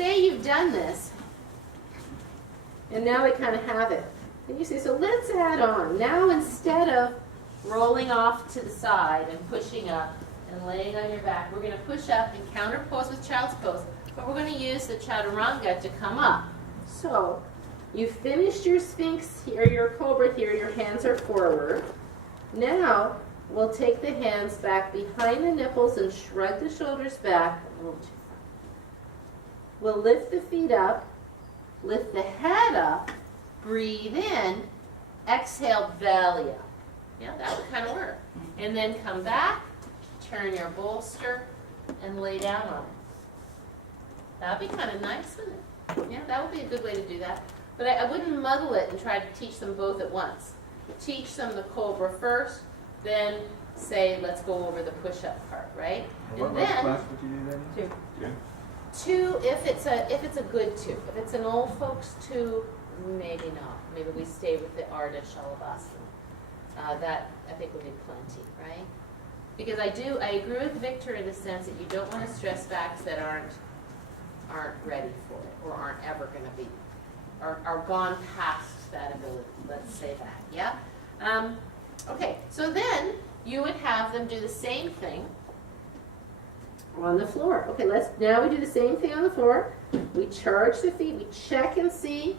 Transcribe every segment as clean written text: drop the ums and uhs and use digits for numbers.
say you've done this, and now we kind of have it. And you say, so let's add on. Now instead of rolling off to the side and pushing up and laying on your back, we're going to push up and counter pose with child's pose. But we're going to use the chaturanga to come up. So you finished your sphinx here, your cobra here, your hands are forward. Now we'll take the hands back behind the nipples and shrug the shoulders back. We'll lift the feet up, lift the head up, breathe in, exhale, belly up. Yeah, that would kind of work. And then come back, turn your bolster, and lay down on it. That would be kind of nice, wouldn't it? Yeah, that would be a good way to do that. But I wouldn't muddle it and try to teach them both at once. Teach them the cobra first, then say, let's go over the push-up part, right? What class would you do then? 2. 2 if it's a good 2. If it's an old folks 2, maybe not. Maybe we stay with the Ardha Shalabhasana. That I think would be plenty, right? Because I agree with Victor in the sense that you don't want to stress backs that aren't ready for it or aren't ever going to be, are gone past that ability. Let's say that, yeah? Okay, so then you would have them do the same thing on the floor. Okay, now we do the same thing on the floor. We charge the feet, we check and see,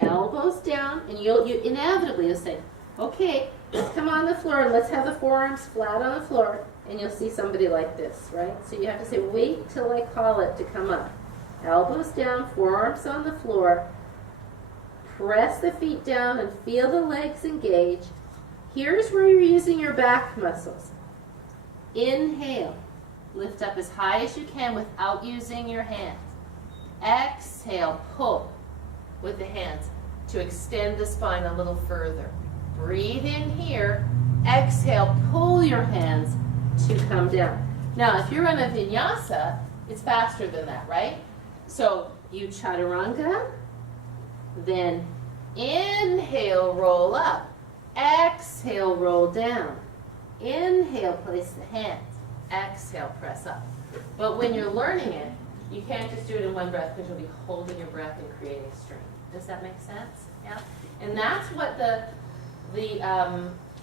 elbows down, and you inevitably you'll say, okay, let's come on the floor and let's have the forearms flat on the floor, and you'll see somebody like this, right? So you have to say, wait till I call it to come up. Elbows down, forearms on the floor, press the feet down and feel the legs engage. Here's where you're using your back muscles. Inhale. Lift up as high as you can without using your hands. Exhale, pull with the hands to extend the spine a little further. Breathe in here. Exhale, pull your hands to come down. Now, if you're in a vinyasa, it's faster than that, right? So you chaturanga, then inhale, roll up. Exhale, roll down. Inhale, place the hands. Exhale, press up. But when you're learning it, you can't just do it in one breath because you'll be holding your breath and creating strain. Does that make sense? Yeah. And that's what the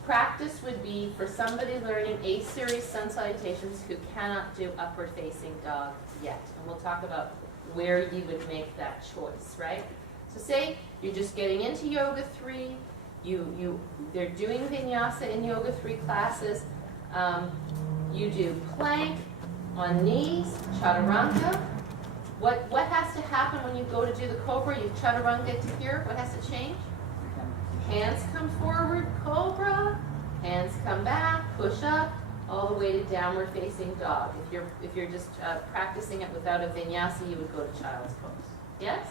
practice would be for somebody learning A-series sun salutations who cannot do upward facing dog yet. And we'll talk about where you would make that choice, right? So say you're just getting into Yoga 3, they're doing vinyasa in Yoga 3 classes. You do plank on knees, chaturanga. What has to happen when you go to do the cobra? You chaturanga to here. What has to change? Hands come forward, cobra. Hands come back, push up, all the way to downward facing dog. If you're just practicing it without a vinyasa, you would go to child's pose. Yes?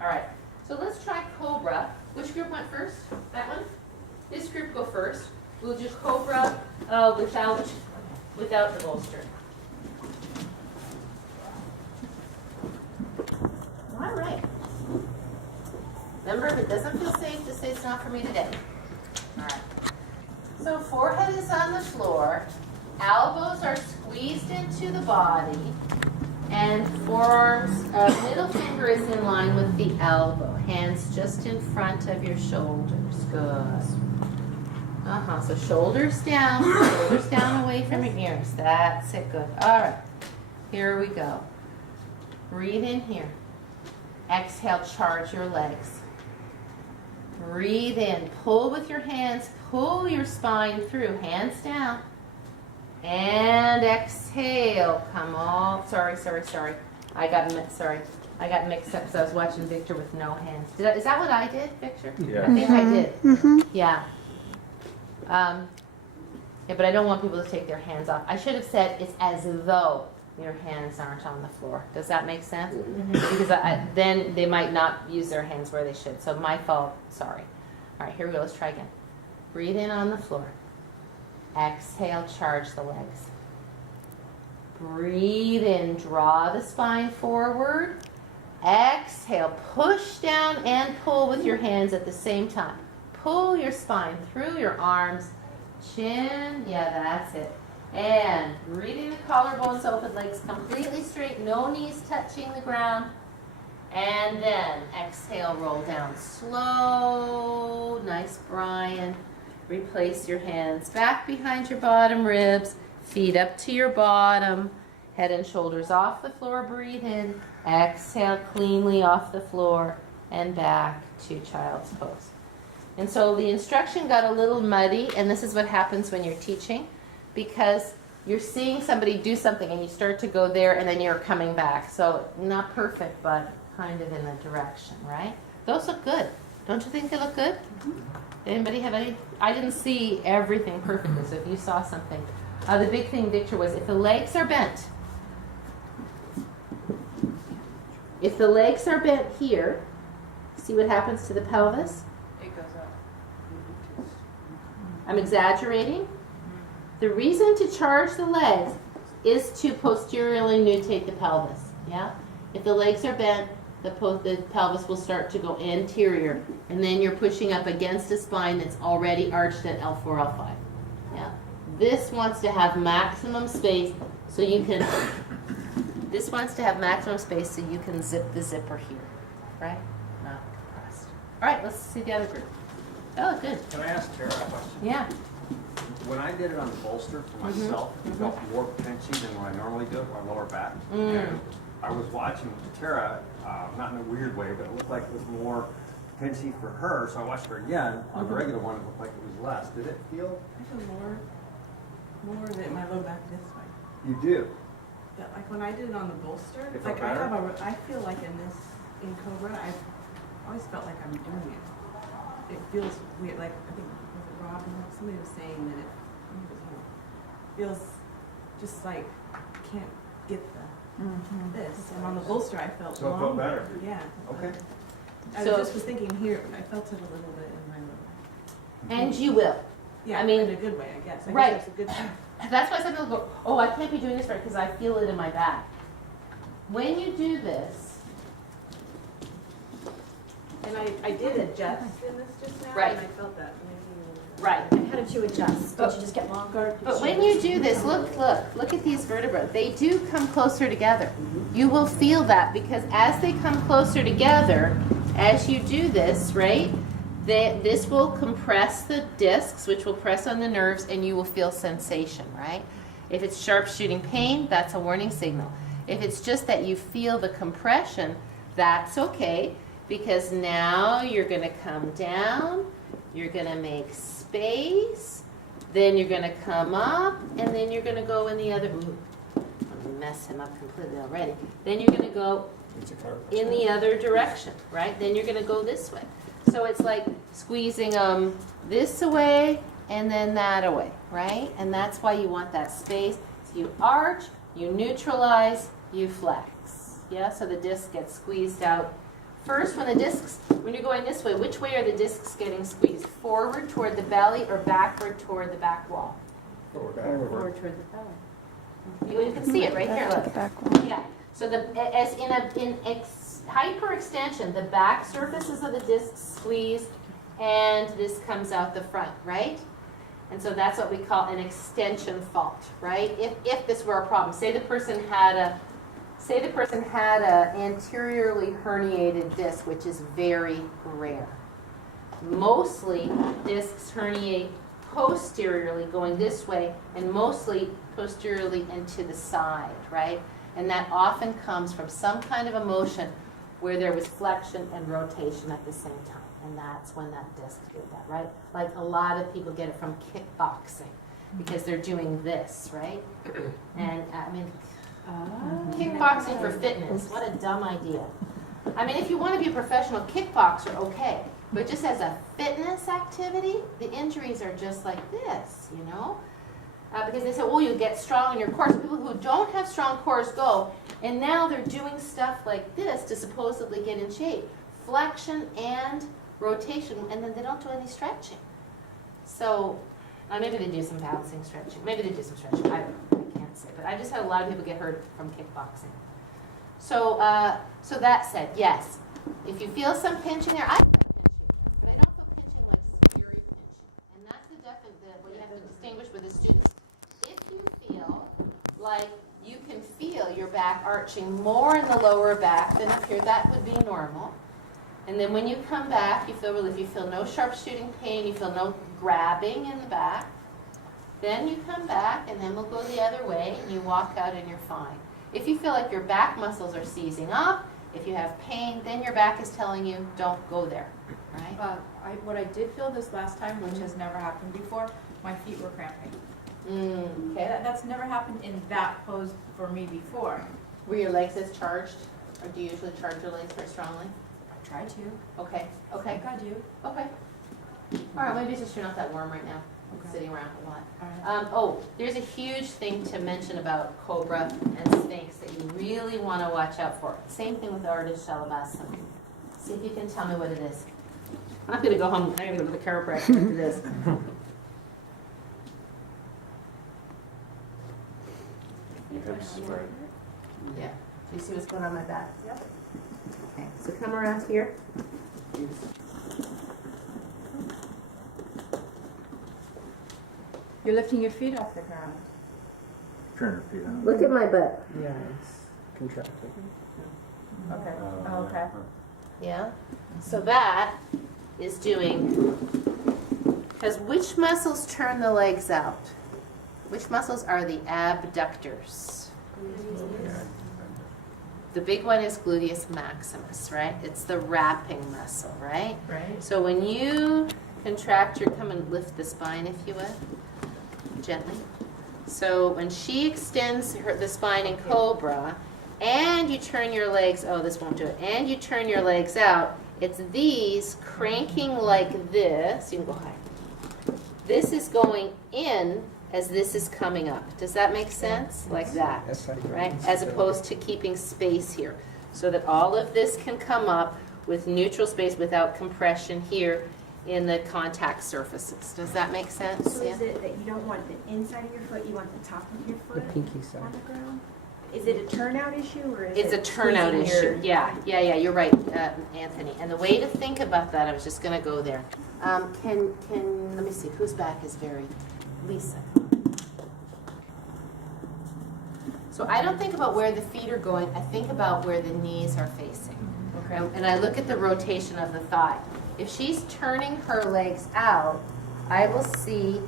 All right. So let's try cobra. Which group went first? That one? This group go first. We'll do cobra without the bolster. All right. Remember, if it doesn't feel safe, just say it's not for me today. All right. So forehead is on the floor, elbows are squeezed into the body, and forearms, middle finger is in line with the elbow. Hands just in front of your shoulders. Good. So shoulders down away from your ears. That's it, good. All right, here we go. Breathe in here. Exhale, charge your legs. Breathe in, pull with your hands, pull your spine through, hands down. And exhale, come all, sorry. I got mixed up because I was watching Victor with no hands. Is that what I did, Victor? Yeah. I think I did. Mm-hmm. Yeah. Yeah, but I don't want people to take their hands off. I should have said it's as though your hands aren't on the floor. Does that make sense? Mm-hmm. Because then they might not use their hands where they should. So my fault, sorry. All right, here we go. Let's try again. Breathe in on the floor. Exhale, charge the legs. Breathe in, draw the spine forward. Exhale, push down and pull with your hands at the same time. Pull your spine through your arms, chin, yeah, that's it. And breathing the collarbones open, legs completely straight, no knees touching the ground. And then exhale, roll down slow. Nice, Brian. Replace your hands back behind your bottom ribs, feet up to your bottom, head and shoulders off the floor, breathe in. Exhale cleanly off the floor and back to child's pose. And so the instruction got a little muddy, and this is what happens when you're teaching, because you're seeing somebody do something and you start to go there and then you're coming back. So not perfect, but kind of in the direction, right? Those look good. Don't you think they look good? Anybody have any? I didn't see everything perfectly, so if you saw something. The big thing, Victor, was if the legs are bent, here, see what happens to the pelvis? It goes up. I'm exaggerating. The reason to charge the legs is to posteriorly nutate the pelvis. Yeah? If the legs are bent, the pelvis will start to go anterior, and then you're pushing up against a spine that's already arched at L4, L5. Yeah? This wants to have maximum space so you can zip the zipper here, right? Not compressed. All right, let's see the other group. Oh, good. Can I ask Tara a question? Yeah. When I did it on the bolster for myself, it felt more pinchy than what I normally do with my lower back. And I was watching Tara, not in a weird way, but it looked like it was more pinchy for her. So I watched her again on the regular one. It looked like it was less. Did it feel? I feel more than my low back this way. You do. Yeah, like when I did it on the bolster, It like felt better? I feel like in Cobra, I've always felt like I'm doing it. It feels weird, like I think, was it Rob? Somebody was saying that it feels just like can't get this. And on the bolster, I felt So it felt better? Yeah. Okay. I So- just was thinking here, I felt it a little bit in my lower. And you will. Yeah, I mean- in a good way, I guess. I Right. guess that's a good thing. That's why some people go, oh, I can't be doing this right because I feel it in my back. When you do this, And I did adjust in this just now, Right. and I felt that. right. How did you adjust? Did you just get longer? But when you do this, look at these vertebrae. They do come closer together. You will feel that because as they come closer together, as you do this, right, this will compress the discs, which will press on the nerves, and you will feel sensation, right? If it's sharp shooting pain, that's a warning signal. If it's just that you feel the compression, that's okay, because now you're going to come down, you're going to make space, then you're going to come up, and then you're going to go in the other, ooh, I'm going to mess him up completely already. Then you're going to go in the other direction, right? Then you're going to go this way. So it's like squeezing this away and then that away, right? And that's why you want that space. So you arch, you neutralize, you flex. Yeah, so the disc gets squeezed out. First, when you're going this way, which way are the discs getting squeezed? Forward toward the belly or backward toward the back wall? Forward toward the belly. You can see it right here, look. Yeah. So as in hyperextension, the back surfaces of the disc squeeze, and this comes out the front, right? And so that's what we call an extension fault, right? If this were a problem, say the person had a anteriorly herniated disc, which is very rare. Mostly discs herniate posteriorly, going this way, and mostly posteriorly and to the side, right? And that often comes from some kind of a motion where there was flexion and rotation at the same time. And that's when that disc did that, right? Like a lot of people get it from kickboxing because they're doing this, right? And I mean, kickboxing for fitness, what a dumb idea. I mean, if you want to be a professional kickboxer, okay. But just as a fitness activity, the injuries are just like this, you know? Because they say, oh, you get strong in your core. So people who don't have strong cores go, and now they're doing stuff like this to supposedly get in shape. Flexion and rotation, and then they don't do any stretching. So maybe they do some balancing stretching. Maybe they do some stretching. I can't say. But I just had a lot of people get hurt from kickboxing. So so that said, yes, if you feel some pinching there, I feel pinching, but I don't feel pinching like scary pinching. And that's what you have to distinguish with the students. If you feel like you can feel your back arching more in the lower back than up here. That would be normal. And then when you come back, you feel relief. You feel no sharp shooting pain. You feel no grabbing in the back. Then you come back, and then we'll go the other way, and you walk out and you're fine. If you feel like your back muscles are seizing up, if you have pain, then your back is telling you, don't go there, right? What I did feel this last time, which has never happened before, my feet were cramping. Okay. That's never happened in that pose for me before. Were your legs as charged, or do you usually charge your legs very strongly? I try to. Okay, I okay, think I do. okay. All right, maybe it's just you're not that warm right now, Okay. sitting around a lot. All right. There's a huge thing to mention about Cobra and Sphinx that you really want to watch out for. Same thing with Urdhva Shalabhasana. See if you can tell me what it is. I'm going to go home. I'm going to go to the chiropractor after this. Yeah. Do you see what's going on my back? Yep. Okay. So come around here. You're lifting your feet off the ground. Turn your feet out. Look at my butt. Yeah, it's contracted. Okay. Oh, okay. Yeah. So that is doing, because which muscles turn the legs out? Which muscles are the abductors? The big one is gluteus maximus, right? It's the wrapping muscle, right? Right. So when you contract your, come and lift the spine if you would, gently. So when she extends the spine in Cobra, and you turn your legs, oh, this won't do it, and you turn your legs out, it's these cranking like this. You can go high. This is going in as this is coming up. Does that make sense? Like that, right? As opposed to keeping space here. So that all of this can come up with neutral space without compression here in the contact surfaces. Does that make sense? So is it that you don't want the inside of your foot, you want the top of your foot on the ground? Is it a turnout issue or is It's it a turnout squeezing issue. your- Yeah, you're right, Anthony. And the way to think about that, I was just going to go there. Let me see, whose back is very, Lisa. So I don't think about where the feet are going, I think about where the knees are facing. Okay. And I look at the rotation of the thigh. If she's turning her legs out, I will see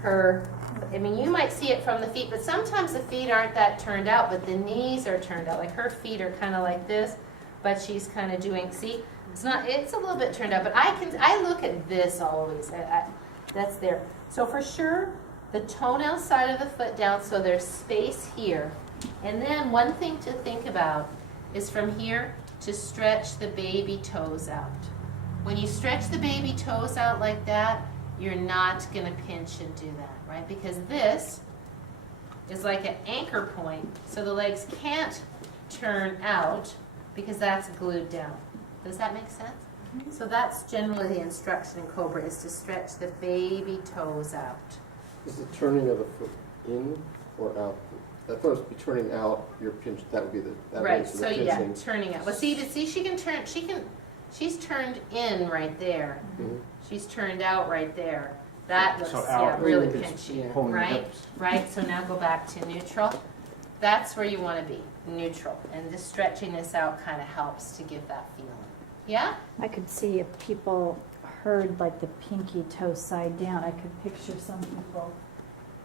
her, I mean, you might see it from the feet, but sometimes the feet aren't that turned out, but the knees are turned out. Like her feet are kind of like this, but she's kind of doing, see, it's a little bit turned out, but I look at this always. That's there. So for sure, the toenail side of the foot down, so there's space here. And then one thing to think about is from here to stretch the baby toes out. When you stretch the baby toes out like that, you're not going to pinch and do that, right? Because this is like an anchor point, so the legs can't turn out because that's glued down. Does that make sense? So that's generally the instruction in Cobra, is to stretch the baby toes out. Is the turning of the foot in or out? I thought it would be turning out, your pinch, that would be that Right, means the so yeah, pinching. turning out. Well, see, she can turn, she's turned in right there. Mhm. She's turned out right there. That looks, So yeah, out really is pinchy, pulling the right? hips. Right, so now go back to neutral. That's where you want to be, neutral. And just stretching this out kind of helps to give that feeling. Yeah? I could see if people heard like the pinky toe side down, I could picture some people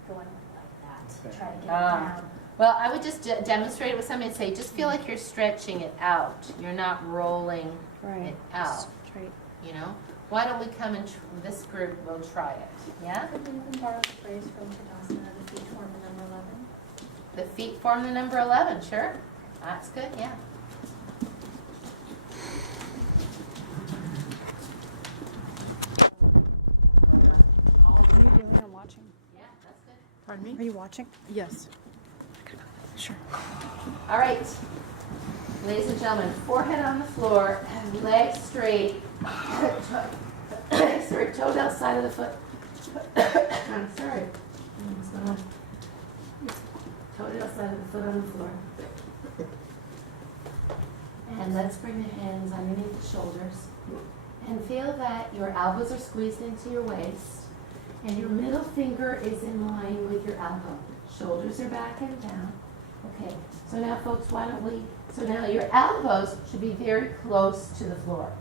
going like that to try to get it down. Well, I would just demonstrate it with somebody and say, just feel like you're stretching it out. You're not rolling Right. it out, Straight. you know? Why don't we come and, this group will try it, yeah? Could we even borrow the phrase from Bhujanghasana, the feet form the number 11? The feet form the number 11, sure. That's good, yeah. Are you doing or watching? Yeah, that's good. Pardon me? Are you watching? Yes. Sure. All right, ladies and gentlemen, forehead on the floor, legs straight, sorry, toenail side of the foot. I'm sorry. What's going on? Toenail side of the foot on the floor. And let's bring the hands underneath the shoulders. And feel that your elbows are squeezed into your waist, and your middle finger is in line with your elbow. Shoulders are back and down. Okay, so now folks, why don't we, so now your elbows should be very close to the floor.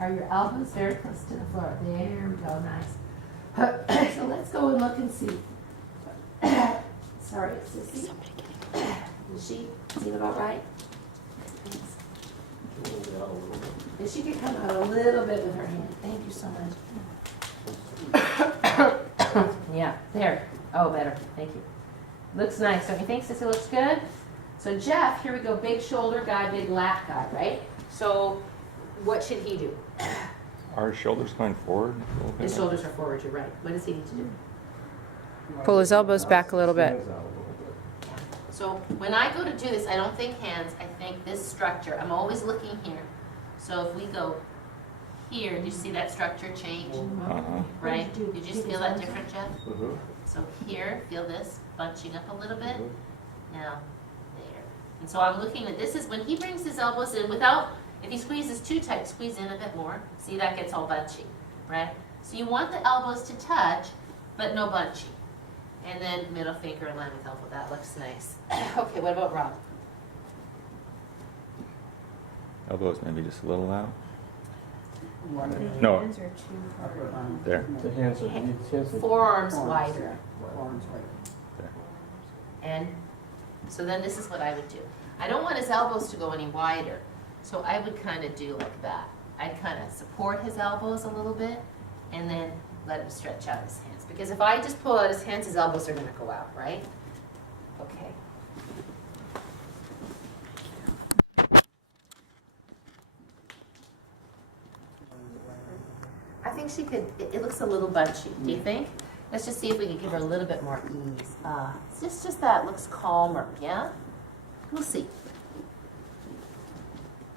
Are your elbows very close to the floor? There we go, nice. So let's go and look and see. Sorry, Sissy. Does she seem about right? If she could come out a little bit with her hand. Thank you so much. Yeah, there. Oh, better. Thank you. Looks nice, don't you think, Sissy? Looks good? So Jeff, here we go. Big shoulder guy, big lat guy, right? So what should he do? Are his shoulders going forward a little bit? His shoulders are forward, you're right. What does he need to do? Pull his elbows back a little bit. So when I go to do this, I don't think hands, I think this structure. I'm always looking here. So if we go here, do you see that structure change? Right? Did you feel that different, Jeff? Mhm. So here, feel this bunching up a little bit. Now, there. And so I'm looking at, this is when he brings his elbows in without, if he squeezes too tight, squeeze in a bit more. See, that gets all bunchy, right? So you want the elbows to touch, but no bunchy. And then middle finger in line with elbow, that looks nice. Okay, what about Rob? Elbows maybe just a little out. The No. hands are too far. There. The hands are. Forearms wider. There. And so then this is what I would do. I don't want his elbows to go any wider, so I would kind of do like that. I'd kind of support his elbows a little bit and then let him stretch out his hands. Because if I just pull out his hands, his elbows are going to go out, right? Okay. I think she could, it looks a little bunchy, do you think? Let's just see if we can give her a little bit more ease. It's just that looks calmer, yeah? We'll see.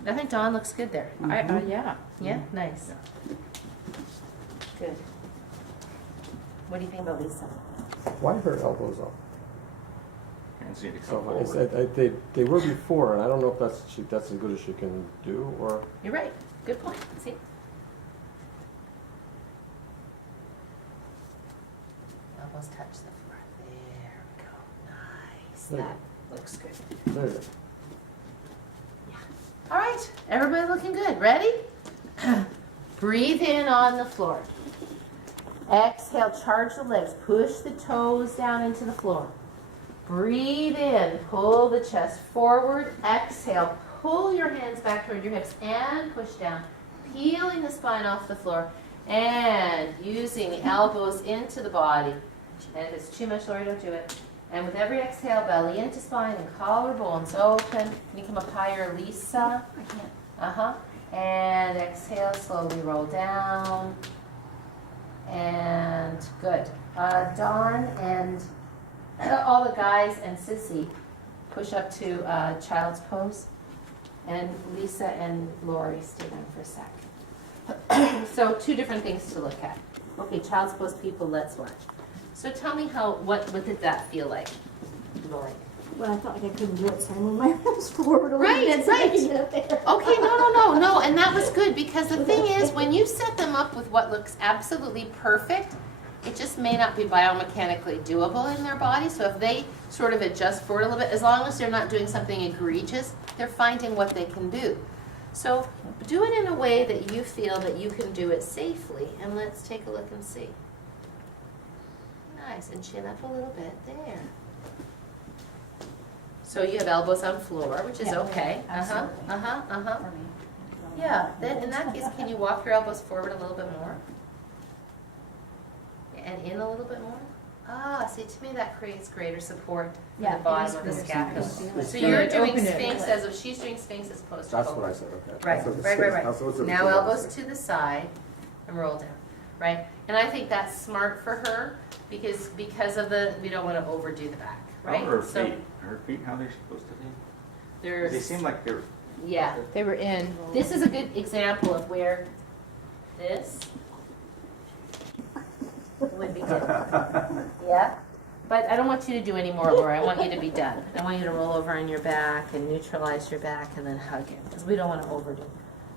I think Dawn looks good there. Yeah. Yeah, nice. Good. What do you think about Lisa? Why her elbows up? Hands need to come So forward. they were before, and I don't know if that's as good as she can do, or. You're right. Good point. See? Elbows touch the floor. There we go. Nice. There you That looks good. There you go. All right. Everybody looking good. Ready? Breathe in on the floor. Exhale, charge the legs. Push the toes down into the floor. Breathe in, pull the chest forward. Exhale, pull your hands back toward your hips and push down. Peeling the spine off the floor and using the elbows into the body. And if it's too much, Lori, don't do it. And with every exhale, belly into spine and collarbones open. Can you come up higher, Lisa? I can't. Uh-huh. And exhale, slowly roll down. And good. Dawn and all the guys and Sissy push up to child's pose. And Lisa and Lori stay down for a sec. So 2 different things to look at. Okay, child's pose people, let's watch. So tell me what did that feel like, Lori? Well, I felt like I couldn't do it, so I moved my arms forward a little bit so I could get up there. Okay, no, and that was good because the thing is, when you set them up with what looks absolutely perfect, it just may not be biomechanically doable in their body. So if they sort of adjust forward a little bit, as long as they're not doing something egregious, they're finding what they can do. So do it in a way that you feel that you can do it safely, and let's take a look and see. Nice, and chin up a little bit, there. So you have elbows on floor, which is Yeah, okay. absolutely. Uh-huh. Yeah, then in that case, can you walk your elbows forward a little bit more? And in a little bit more? See, to me that creates greater support for Yeah, the it bottom is of the greater scapula. support. So you're doing Open it. sphinx as if she's doing sphinx as opposed to That's cobra. what I said, okay. Right, That's what right. that's what Now the- elbows to the side and roll down, right? And I think that's smart for her because of we don't want to overdo the back, right? How are her So feet? Are her feet how they're supposed to be? there's, They seem like they're. yeah. They were in. This is a good example of where this would be good. Yeah? But I don't want you to do any more, Laura. I want you to be done. I want you to roll over on your back and neutralize your back and then hug it because we don't want to overdo it.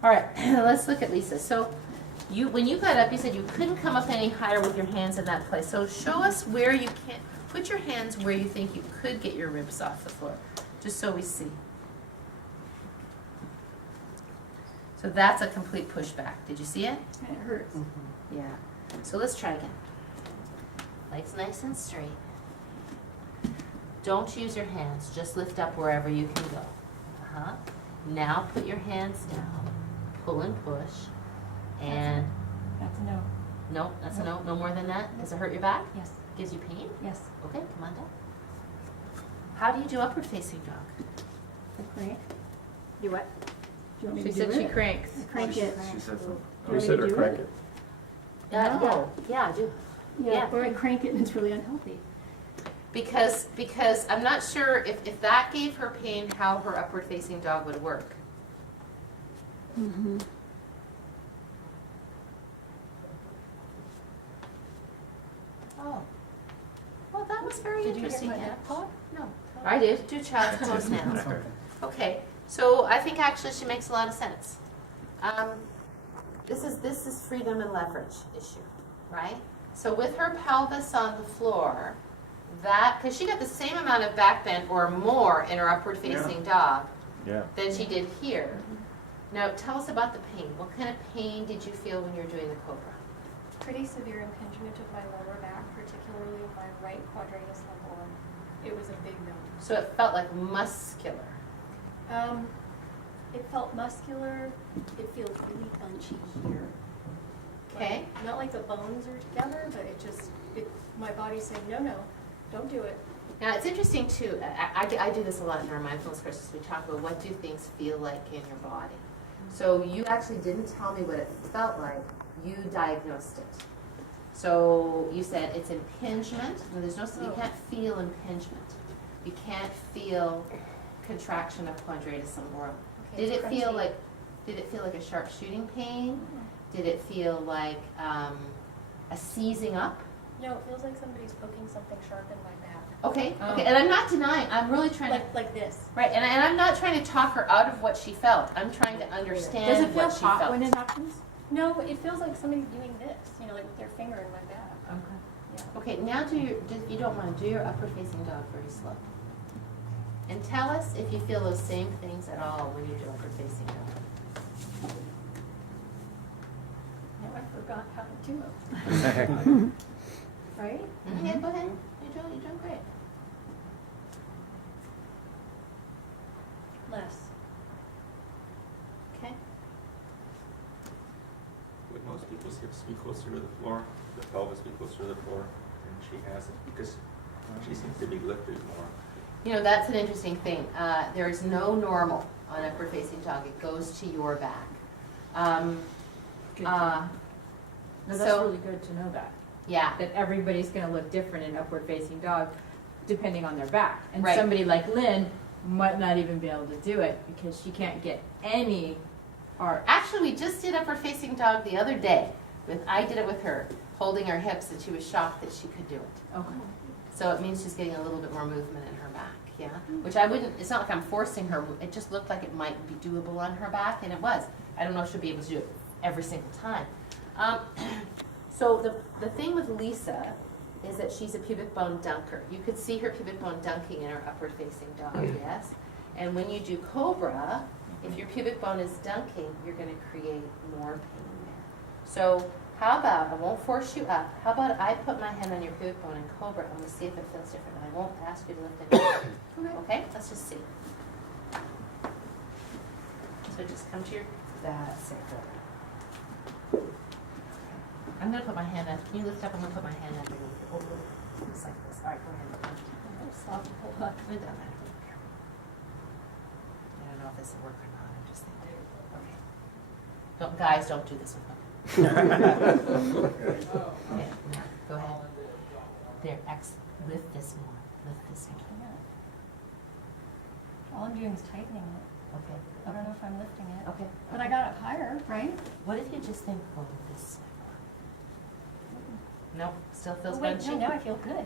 All right, let's look at Lisa. So when you got up, you said you couldn't come up any higher with your hands in that place. So show us where you can. put your hands where you think you could get your ribs off the floor, just so we see. So that's a complete pushback. Did you see it? It hurts. Yeah. So let's try again. Legs nice and straight. Don't use your hands, just lift up wherever you can go. Uh-huh. Now put your hands down, pull and push, and That's a no. no, that's a no, no more than that? Does it hurt your back? Yes. Gives you pain? Yes. Okay, come on down. How do you do upward facing dog? The crank. Do what? Do you want me She to said do she it? cranks. Crank it. She said something. Do you want me to do it? Yeah, I do. Yeah. Or I crank it and it's really unhealthy. Because I'm not sure if that gave her pain, how her upward facing dog would work. Mm-hmm. Oh. Well, that was very interesting. No. I did. Do child's pose now. Okay, so I think actually she makes a lot of sense. This is freedom and leverage issue, right? So with her pelvis on the floor, because she got the same amount of back bend or more in her upward facing dog Yeah. than she did here. Now tell us about the pain. What kind of pain did you feel when you were doing the cobra? Pretty severe impingement of my lower back, particularly my right quadratus lumborum. It was a big no. So it felt like muscular. It felt muscular. It feels really bunchy here. Okay. Like, not like the bones are together, but my body's saying, no, don't do it. Now, it's interesting, too. I do this a lot in our mindfulness courses. We talk about what do things feel like in your body. So you actually didn't tell me what it felt like. You diagnosed it. So you said it's impingement. No, you can't feel impingement. You can't feel contraction of quadratus lumborum. Okay, Did it's it feel crunchy. like a sharp shooting pain? Did it feel like a seizing up? No, it feels like somebody's poking something sharp in my back. Okay, okay, and I'm not denying. I'm really trying to Like this. right, and I'm not trying to talk her out of what she felt. I'm trying to understand Does it feel what she hot felt. when it happens? No, it feels like somebody's doing this, like with their finger in my back. Okay. Yeah. Okay, now you don't want to do your upward facing dog very slow. And tell us if you feel those same things at all when you do upward facing dog. Now I forgot how to do it. Right? Yeah, go ahead. You're doing great. Less. Okay. Would most people's hips be closer to the floor, the pelvis be closer to the floor than she has it? Because she seems to be lifted more. You know, that's an interesting thing. There is no normal on upward facing dog. It goes to your back. Good to know. No, that's so- really good to know that. Yeah. That everybody's gonna look different in upward facing dog depending on their back. And Right. somebody like Lynn might not even be able to do it because she can't get any part. Actually, we just did upward facing dog the other day. I did it with her, holding her hips, and she was shocked that she could do it. Okay. So it means she's getting a little bit more movement in her back, yeah? Which I wouldn't, it's not like I'm forcing her, it just looked like it might be doable on her back, and it was. I don't know if she'll be able to do it every single time. So the thing with Lisa is that she's a pubic bone dunker. You could see her pubic bone dunking in her upward facing dog, yes? And when you do cobra, if your pubic bone is dunking, you're gonna create more pain there. So how about, I won't force you up, how about I put my hand on your pubic bone in cobra and we'll see if it feels different. I won't ask you to lift it. Okay, let's just see. So just come to your, that's it, good. I'm gonna put my hand on, can you lift up? I'm gonna put my hand underneath it. Oh, just like this. All right, go ahead. Stop, hold on. Put it down there. I don't know if this will work or not, I'm just thinking. Okay. Guys, don't do this with me. Okay, now, go ahead. There, lift this more, lift this more. All I'm doing is tightening it. Okay. I don't know if I'm lifting it. Okay. But I got it higher, right? What if you just think going this way? Nope, still feels Oh, wait, bunchy. no, now I feel good.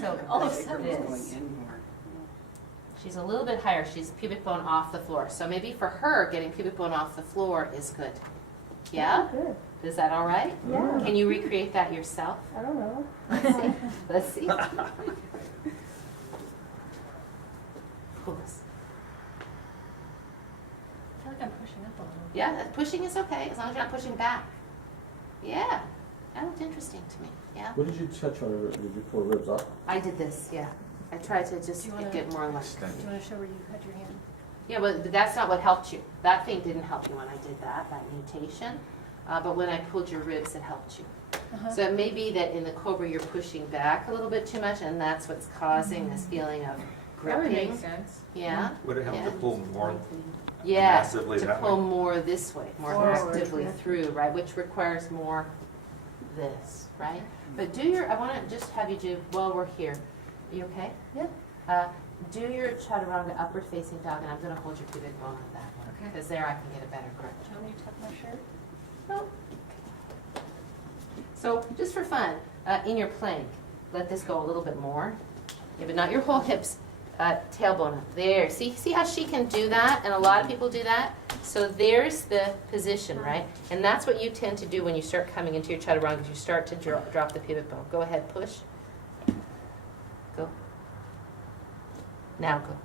So All of a sudden it it's is. She's a little bit higher. She's pubic bone off the floor. So maybe for her, getting pubic bone off the floor is good. Yeah? Good. Is that all right? Yeah. Can you recreate that yourself? I don't know. Let's see. Pull this. I feel like I'm pushing up a little. Yeah, pushing is okay, as long as you're not pushing back. Yeah, that looked interesting to me, yeah. What did you touch on? Did you pull ribs up? I did this, yeah. I tried to just Do you wanna- get more like. Do you want to show where you had your hand? Yeah, but that's not what helped you. That thing didn't help you when I did that mutation. But when I pulled your ribs, it helped you. Uh-huh. So it may be that in the cobra you're pushing back a little bit too much, and that's what's causing this feeling of That would gripping. make sense. Yeah. Would it help Yeah. to pull more Yeah, massively to that pull way? more this way, more Forward, actively yeah. through, right? Which requires more this, right? But I want to just have you do, while we're here, are you okay? Yeah. Do your chaturanga upward facing dog, and I'm going to hold your pubic bone on that one. Okay. Because there I can get a better grip. Do you want me to tuck my shirt? No. So just for fun, in your plank, let this go a little bit more. Yeah, but not your whole hips. Tailbone up. There. See how she can do that? And a lot of people do that. So there's the position, right? And that's what you tend to do when you start coming into your chaturanga. You start to drop the pubic bone. Go ahead, push. Go. Now go.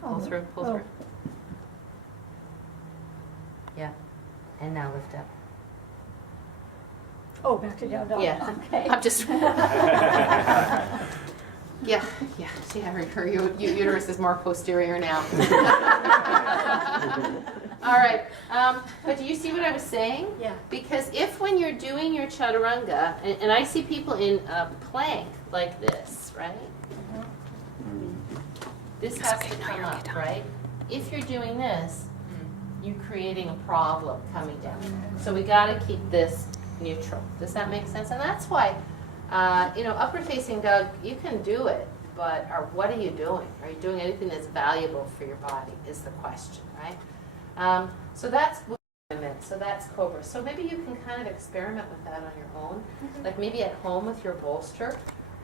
Pull through, pull through. Yeah. And now lift up. Oh, back to down dog. Yeah. Okay. I'm just. Yeah. See how her uterus is more posterior now. All right. But do you see what I was saying? Yeah. Because if when you're doing your chaturanga, and I see people in a plank like this, right? This has to come up, right? If you're doing this, you're creating a problem coming down. So we got to keep this neutral. Does that make sense? And that's why, upward facing dog, you can do it, but what are you doing? Are you doing anything that's valuable for your body is the question, right? So that's movement. So that's cobra. So maybe you can kind of experiment with that on your own. Like maybe at home with your bolster,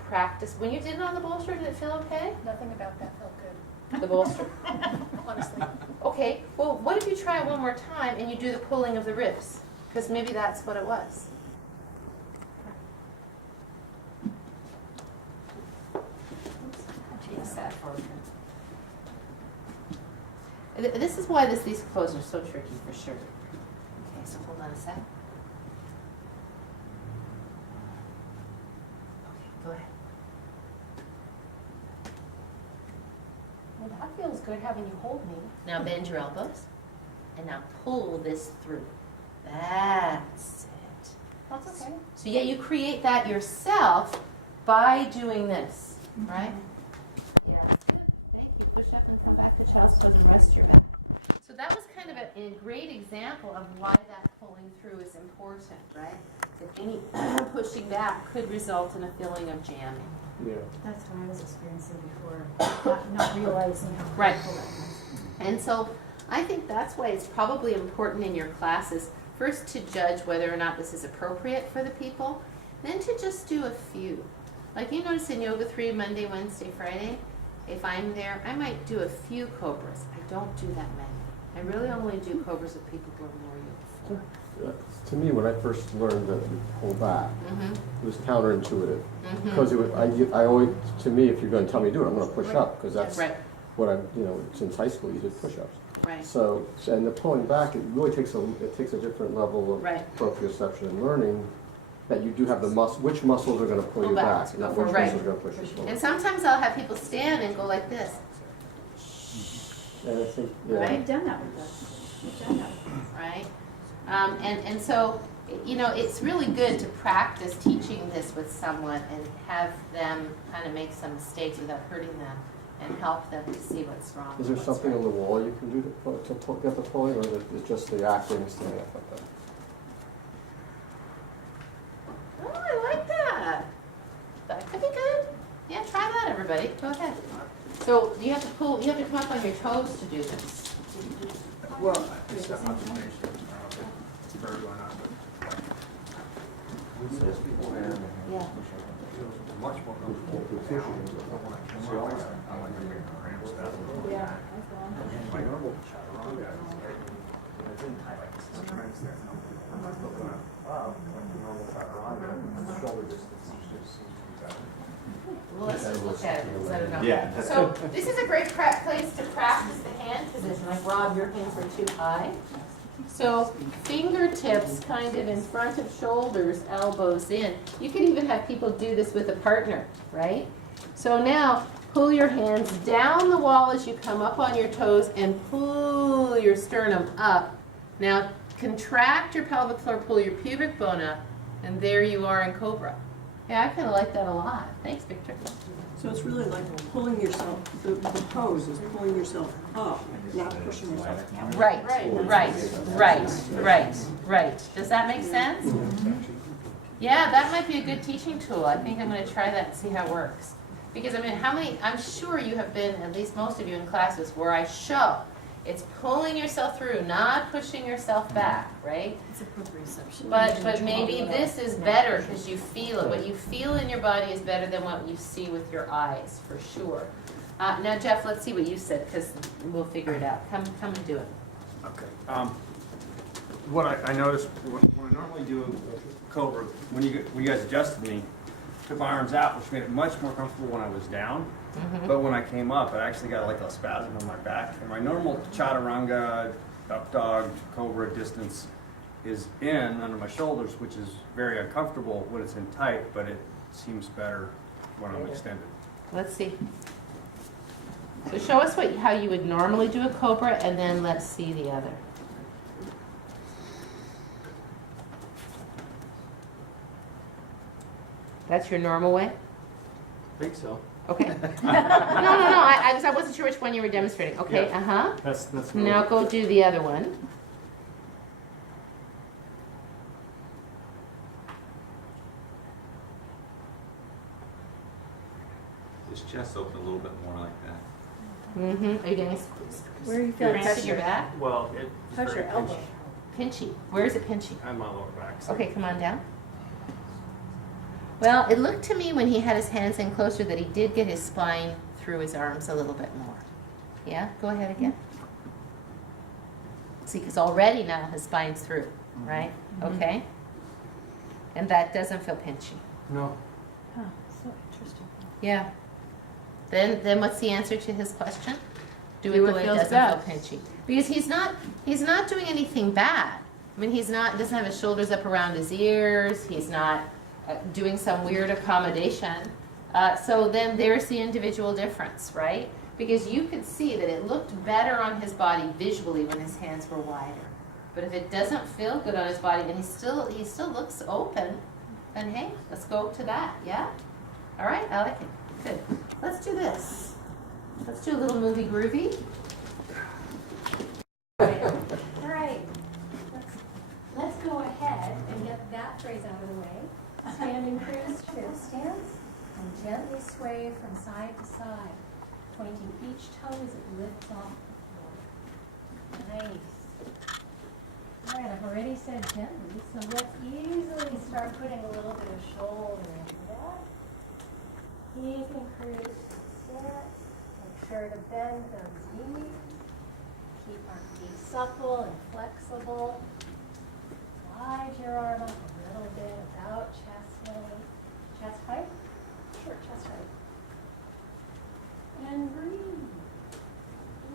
practice. When you did it on the bolster, did it feel okay? Nothing about that felt good, The bolster. honestly. Okay, well, what if you try it one more time and you do the pulling of the ribs? Because maybe that's what it was. Oops. That forward. This is why these clothes are so tricky for sure. Okay, so hold on a sec. Okay, go ahead. Well, that feels good having you hold me. Now bend your elbows, and now pull this through. That's it. That's okay. So yeah, you create that yourself by doing this, right? Yeah, that's good. Thank you. Push up and come back to child's pose and rest your back. So that was kind of a great example of why that pulling through is important, right? If any pushing back could result in a feeling of jamming. Yeah. That's what I was experiencing before, not realizing how Right. painful that was. And so I think that's why it's probably important in your classes, first to judge whether or not this is appropriate for the people, then to just do a few. Like you notice in Yoga 3, Monday, Wednesday, Friday, if I'm there, I might do a few cobras. I don't do that many. I really only do cobras with people who are more Yoga 4. To me, when I first learned that you pull back, Mm-hmm. it was counterintuitive. Mm-hmm. Because I always, to me, if you're going to tell me to do it, I'm going to push up, because that's Right, what I'm, since high school, you did push-ups. right, So, and the pulling back, it really takes a different level of right. proprioception and learning, that you do have the which muscles are going to pull Pull you back, back, not go which for- right. muscles are going to push you forward. And sometimes I'll have people stand and go like this, And I think, yeah. Right. We've done that with us. We've done that with us. right? And so, it's really good to practice teaching this with someone and have them kind of make some mistakes without hurting them and help them to see what's wrong. Is there what's something right. on the wall you can do to get the pulling, or is it just the acting standing up like that? Oh, I like that. That could be good. Yeah, try that, everybody. Go ahead. So you have to come up on your toes to do this. Well, it's not observation. For everyone else. There's people there. Yeah. Much more comfortable. I like to make cramps down. Yeah. My normal chaturanga is sometimes that's no. Yeah. So this is a great place to practice the hand position. Like Rob, your hands were too high. So fingertips kind of in front of shoulders, elbows in. You could even have people do this with a partner, right? So now pull your hands down the wall as you come up on your toes and pull your sternum up. Now contract your pelvic floor, pull your pubic bone up, and there you are in cobra. Yeah, I kind of like that a lot. Thanks, Victor. So it's really like pulling yourself, the pose is pulling yourself up, not pushing yourself down. Right. Does that make sense? Yeah, that might be a good teaching tool. I think I'm going to try that and see how it works. Because I mean, I'm sure you have been, at least most of you in classes, where I show. It's pulling yourself through, not pushing yourself back, right? It's a proprioception. But maybe this is better because you feel it. What you feel in your body is better than what you see with your eyes, for sure. Now, Jeff, let's see what you said because we'll figure it out. Come and do it. Okay. What I noticed when I normally do a cobra, when you guys adjusted me, took my arms out, which made it much more comfortable when I was down. But when I came up, I actually got like a spasm on my back. And my normal chaturanga, up dog, cobra distance is in under my shoulders, which is very uncomfortable when it's in tight, but it seems better when I'm extended. Let's see. So show us how you would normally do a cobra, and then let's see the other. That's your normal way? I think so. Okay. No. I wasn't sure which one you were demonstrating. Okay, Yeah. That's Now go do the other one. His chest open a little bit more like that. Are you getting Where are you feeling feeling pressure in your back? Well, it's How's very your elbow? Pinchy. Where is it pinchy? I'm my lower back. So. Okay, come on down. Well, it looked to me when he had his hands in closer that he did get his spine through his arms a little bit more. Yeah, go ahead again. See, because already now his spine's through, right? Okay. And that doesn't feel pinchy. No. Huh, so interesting. Yeah. Then what's the answer to his question? Do it Do the what way it feels doesn't best. feel pinchy. Because he's not doing anything bad. I mean, doesn't have his shoulders up around his ears. He's not doing some weird accommodation. So then there's the individual difference, right? Because you could see that it looked better on his body visually when his hands were wider. But if it doesn't feel good on his body and he still looks open, then hey, let's go to that, yeah? All right, I like it. Good. Let's do this. Let's do a little movie groovy. All right, let's go ahead and get that phrase out of the way. Standing cruise trip stance and gently sway from side to side, pointing each toe as it lifts off the floor. Nice. All right, I've already said gently, so let's easily start putting a little bit of shoulder into that. Easy cruise stance. Make sure to bend those knees. Keep our feet supple and flexible. Slide your arm up a little bit, about chest height. Chest height? Sure, chest height. And breathe.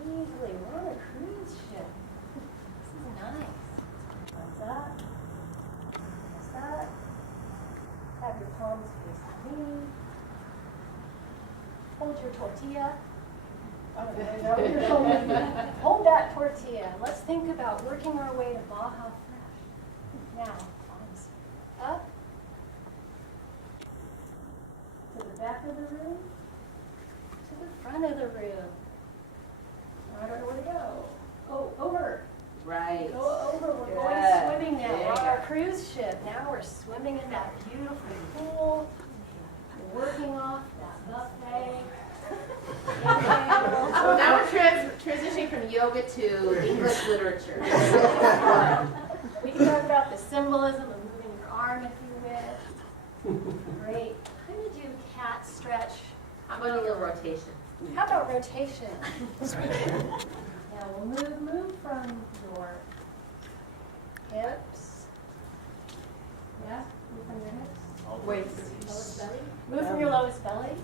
Easily. We're on a cruise ship. This is nice. What's up? What's up? Have your palms face me. Hold your tortilla. Oh, no, you're holding that. Hold that tortilla. Let's think about working our way to Baja Fresh. Now, palms up. To the back of the room. To the front of the room. I don't know where to go. Oh, over. Right. Go over. We're Good. going swimming now. There you We're on go. our cruise ship. Now we're swimming in that beautiful pool. We're working off that buffet. So now we're transitioning from yoga to English literature. We can talk about the symbolism of moving your arm if you wish. Great. I'm going to do cat stretch. How about a little rotation? How about rotation? Now we'll move from your hips. Yeah, move from your hips. Wait. Lowest belly. Move from your lowest belly.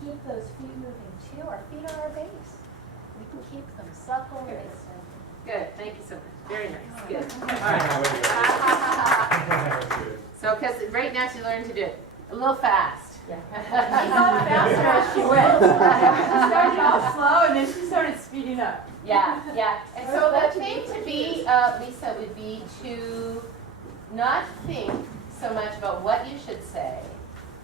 keep those feet moving too. Our feet are our base. We can keep them supple and Good, thank you so much. Very nice, good. All right. So, because right now she's learning to do it a little fast. Yeah. She got faster as she went. She started off slow and then she started speeding up. Yeah, yeah. And so the thing to be, Lisa, would be to not think so much about what you should say,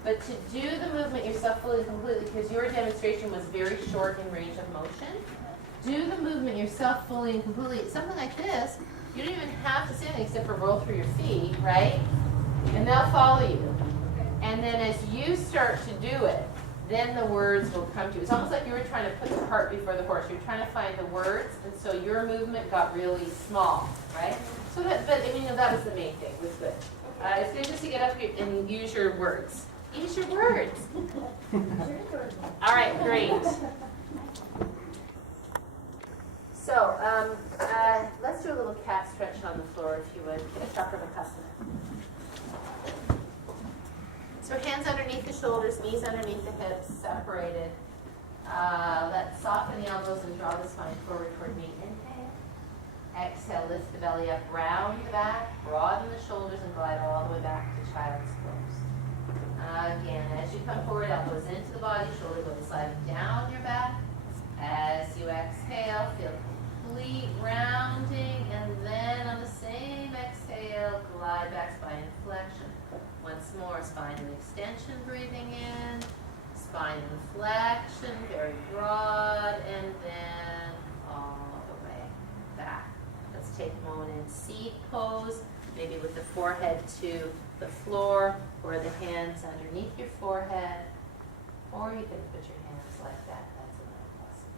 but to do the movement yourself fully and completely, because your demonstration was very short in range of motion. Do the movement yourself fully and completely. Something like this, you don't even have to say anything except for roll through your feet, right? And they'll follow you. And then as you start to do it, then the words will come to you. It's almost like you were trying to put the cart before the horse. You're trying to find the words, and so your movement got really small, right? So that, but I mean, that was the main thing. It was good. It's good just to get up here and use your words. Use your words. All right, great. So let's do a little cat stretch on the floor, if you would. Get a Bhujanghasana. So hands underneath the shoulders, knees underneath the hips, separated. Let's soften the elbows and draw the spine forward toward me. Inhale. Exhale, lift the belly up, round the back, broaden the shoulders, and glide all the way back to child's pose. Again, as you come forward, elbows into the body, shoulder blades sliding down your back. As you exhale, feel complete rounding, and then on the same exhale, glide back, spine flexion. Once more, spine and extension, breathing in, spine and flexion, very broad, and then all the way back. Let's take a moment in seat pose, maybe with the forehead to the floor, or the hands underneath your forehead, or you can put your hands like that. That's another possibility.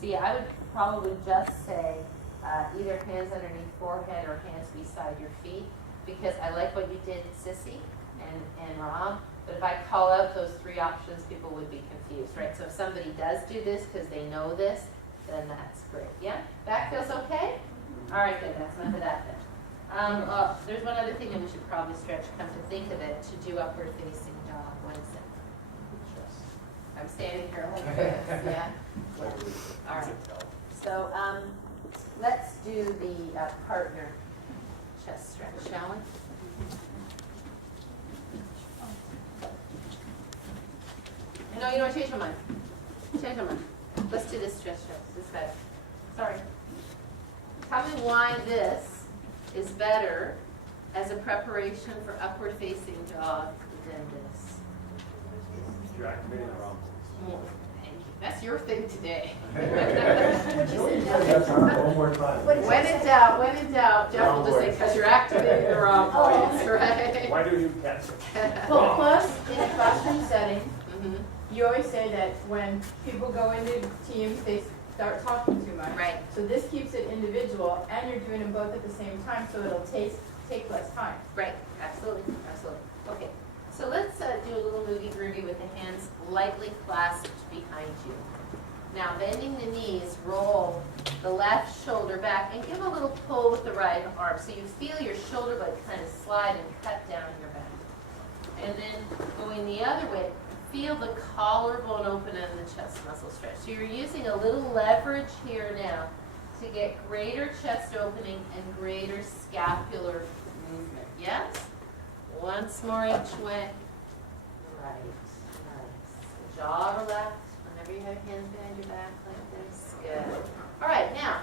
See, I would probably just say either hands underneath forehead or hands beside your feet, because I like what you did, Sissy and Rob, but if I call out those three options, people would be confused, right? So if somebody does do this because they know this, then that's great. Yeah? Back feels okay? All right, good. That's enough of that then. There's one other thing that we should probably stretch, come to think of it, to do upward facing dog. One second. I'm standing here like this, yeah? All right. So let's do the partner chest stretch, shall we? No, you know what? Change my mind. Change my mind. Let's do this stretch. This is better. Sorry. Tell me why this is better as a preparation for upward facing dog than this. You're activating the wrong More. Thank you. That's your thing today. One more time. When in doubt, Jeff will just say, because you're activating the wrong points, right? Why do you catch it? Well, plus, in a classroom setting, Mhm. you always say that when people go into teams, they start talking too much. Right. So this keeps it individual, and you're doing them both at the same time, so it'll take less time. Right. Absolutely. Absolutely. Okay. So let's do a little movie groovy with the hands lightly clasped behind you. Now, bending the knees, roll the left shoulder back and give a little pull with the right arm. So you feel your shoulder blade kind of slide and cut down your back. And then going the other way, feel the collarbone open and the chest muscle stretch. So you're using a little leverage here now to get greater chest opening and greater scapular movement. Yes? Once more each way. Right. Nice. Jaw relaxed whenever you have hands behind your back like this. Good. All right, now,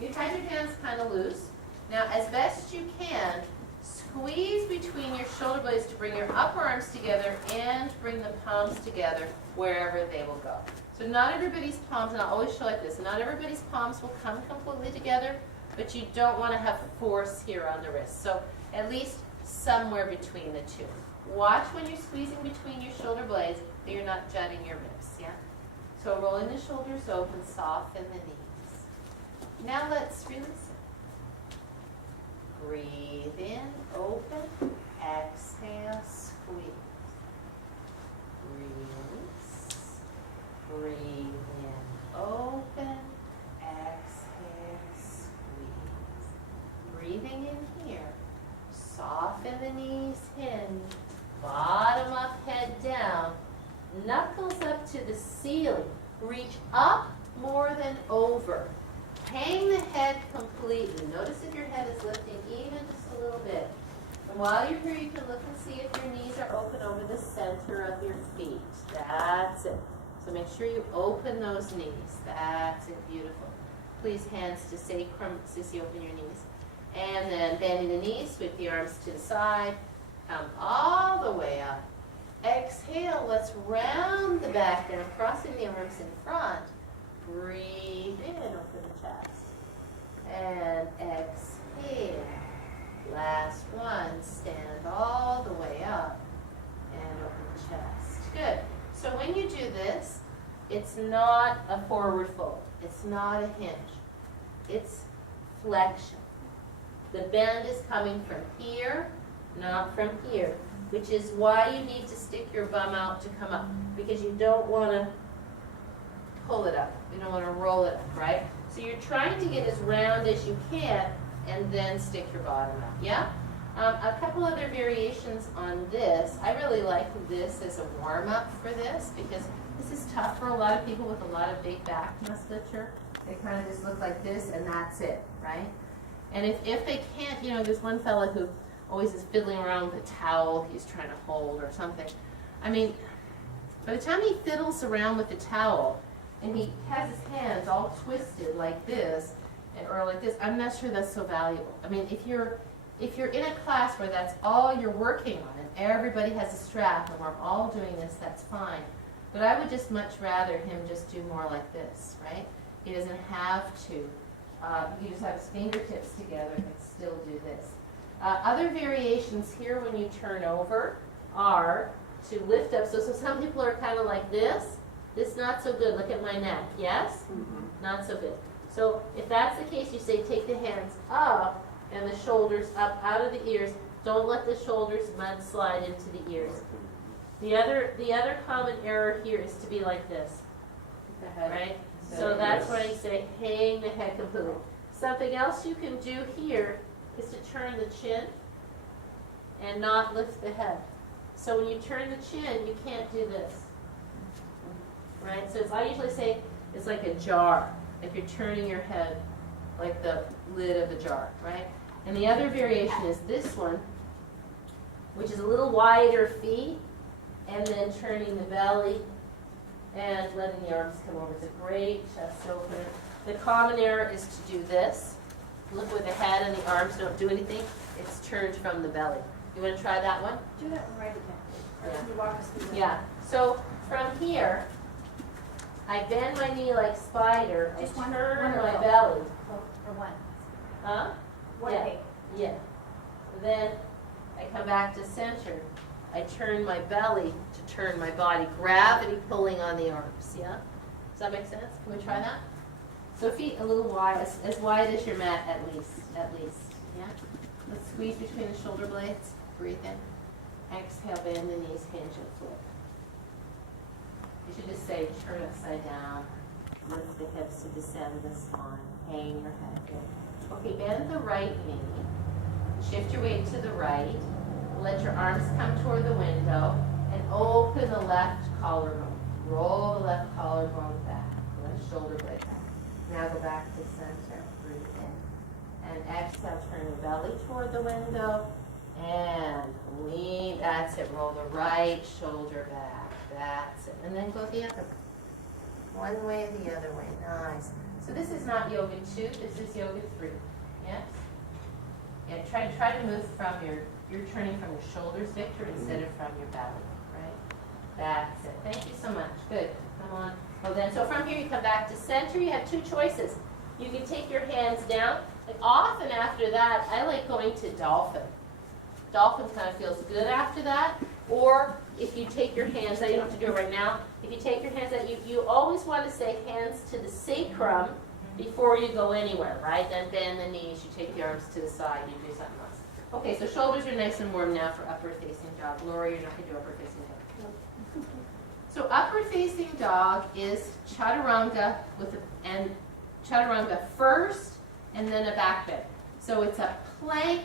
you tied your hands kind of loose. Now, as best you can, squeeze between your shoulder blades to bring your upper arms together and bring the palms together wherever they will go. So not everybody's palms, and I'll always show like this, not everybody's palms will come completely together, but you don't want to have force here on the wrist. So at least somewhere between the two. Watch when you're squeezing between your shoulder blades that you're not jutting your ribs, yeah? So rolling the shoulders open, soften the knees. Now let's release it. Breathe in, open, exhale, squeeze. Release. Breathe in, open, exhale, squeeze. Breathing in here. Soften the knees, Knuckles up to the ceiling. Reach up more than over. Hang the head completely. Notice if your head is lifting even just a little bit. And while you're here, you can look and see if your knees are open over the center of your feet. That's it. So make sure you open those knees. That's it. Beautiful. Please, hands to sacrum. Sissy, open your knees. And then bending the knees, sweep the arms to the side. Come all the way up. Exhale. Let's round the back down, crossing the arms in front. Breathe in, open the chest. And exhale. Last one. Stand all the way up and open the chest. Good. So when you do this, it's not a forward fold. It's not a hinge. It's flexion. The bend is coming from here, not from here, which is why you need to stick your bum out to come up, because you don't want to pull it up. You don't want to roll it up, right? So you're trying to get as round as you can and then stick your bottom up, yeah? A couple other variations on this. I really like this as a warm-up for this because this is tough for a lot of people with a lot of big back musculature. They kind of just look like this and that's it, right? And if they can't, there's one fella who always is fiddling around with a towel he's trying to hold or something. I mean, by the time he fiddles around with the towel and he has his hands all twisted like this or like this, I'm not sure that's so valuable. I mean, if you're in a class where that's all you're working on and everybody has a strap and we're all doing this, that's fine. But I would just much rather him just do more like this, right? He doesn't have to. He just have his fingertips together and still do this. Other variations here when you turn over are to lift up. So some people are kind of like this. This not so good. Look at my neck. Yes? Mm-hmm. Not so good. So if that's the case, you say take the hands up and the shoulders up out of the ears. Don't let the shoulders mudslide into the ears. The other common error here is to be like this. Right? So that's why you say hang the head completely. Something else you can do here is to turn the chin and not lift the head. So when you turn the chin, you can't do this. Right? So I usually say it's like a jar, like you're turning your head like the lid of the jar, right? And the other variation is this one, which is a little wider feet, and then turning the belly and letting the arms come over. It's a great chest opener. The common error is to do this. Look where the head and the arms don't do anything. It's turned from the belly. You want to try that one? Do that one right again. Or can you walk us through that? Yeah. So from here, I bend my knee like spider. Just I one turn or my both? belly. Or one? Huh? One Yeah. leg. Yeah. Then I come back to center. I turn my belly to turn my body. Gravity pulling on the arms. Yeah? Does that make sense? Can we try that? So feet a little wide, as wide as your mat at least. Yeah? Let's squeeze between the shoulder blades. Breathe in. Exhale, bend the knees, hinge and flip. You should just say turn upside down. Lift the hips to descend the spine. Hang your head. Good. Okay, bend the right knee. Shift your weight to the right. Let your arms come toward the window and open the left collarbone. Roll the left collarbone back. Left shoulder blade back. Now go back to center. Breathe in. And exhale, turn your belly toward the window. And lean. That's it. Roll the right shoulder back. That's it. And then go the other way. One way, the other way. Nice. So this is not yoga 2. This is yoga 3. Yes? Yeah, try to move from you're turning from your shoulders, Victor, instead of from your belly, right? That's it. Thank you so much. Good. Come on. Well then, so from here you come back to center. You have 2 choices. You can take your hands down. And often after that, I like going to dolphin. Dolphin kind of feels good after that. Or if you take your hands out, you don't have to do it right now. If you take your hands out, you always want to say hands to the sacrum before you go anywhere, right? Then bend the knees, you take the arms to the side, you do something else. Okay, so shoulders are nice and warm now for upward facing dog. Laura, you're not going to do upward facing dog. So upward facing dog is chaturanga and chaturanga first and then a back bend. So it's a plank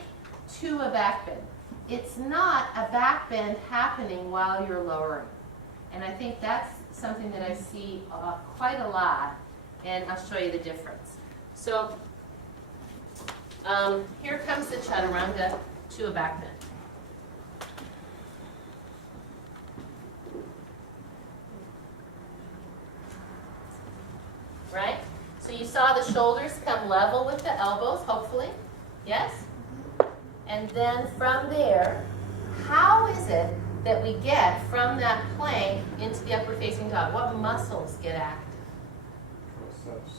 to a back bend. It's not a back bend happening while you're lowering. And I think that's something that I see quite a lot, and I'll show you the difference. So here comes the chaturanga to a back bend. Right? So you saw the shoulders come level with the elbows, hopefully. Yes? And then from there, how is it that we get from that plank into the upward facing dog? What muscles get active? Triceps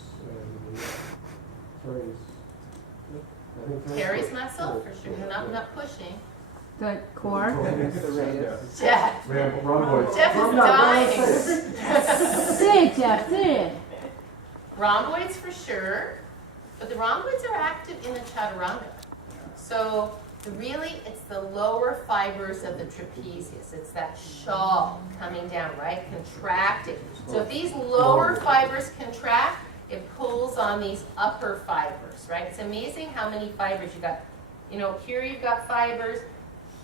and Teres muscle, for sure. Not pushing. The core. Jeff. Jeff is dying. Say it, Jeff, say it. Rhomboids for sure, but the rhomboids are active in the chaturanga. So really, it's the lower fibers of the trapezius. It's that shawl coming down, right? Contracting. So if these lower fibers contract, it pulls on these upper fibers, right? It's amazing how many fibers you got. You know, here you've got fibers,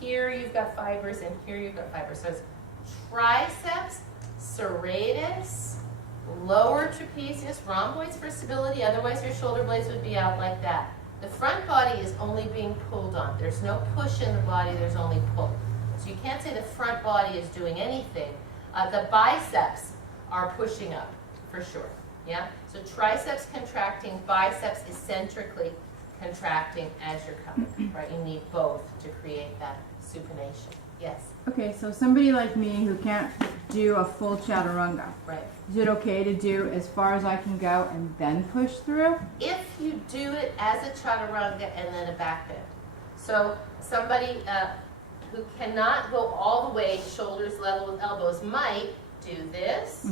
here you've got fibers, and here you've got fibers. So it's triceps, serratus, lower trapezius, rhomboids for stability, otherwise your shoulder blades would be out like that. The front body is only being pulled on. There's no push in the body, there's only pull. So you can't say the front body is doing anything. The biceps are pushing up, for sure. Yeah? So triceps contracting, biceps eccentrically contracting as you're coming, right? You need both to create that supination. Yes? Okay, so somebody like me who can't do a full chaturanga, Right. is it okay to do as far as I can go and then push through? If you do it as a chaturanga and then a back bend. So somebody who cannot go all the way shoulders level with elbows might do this,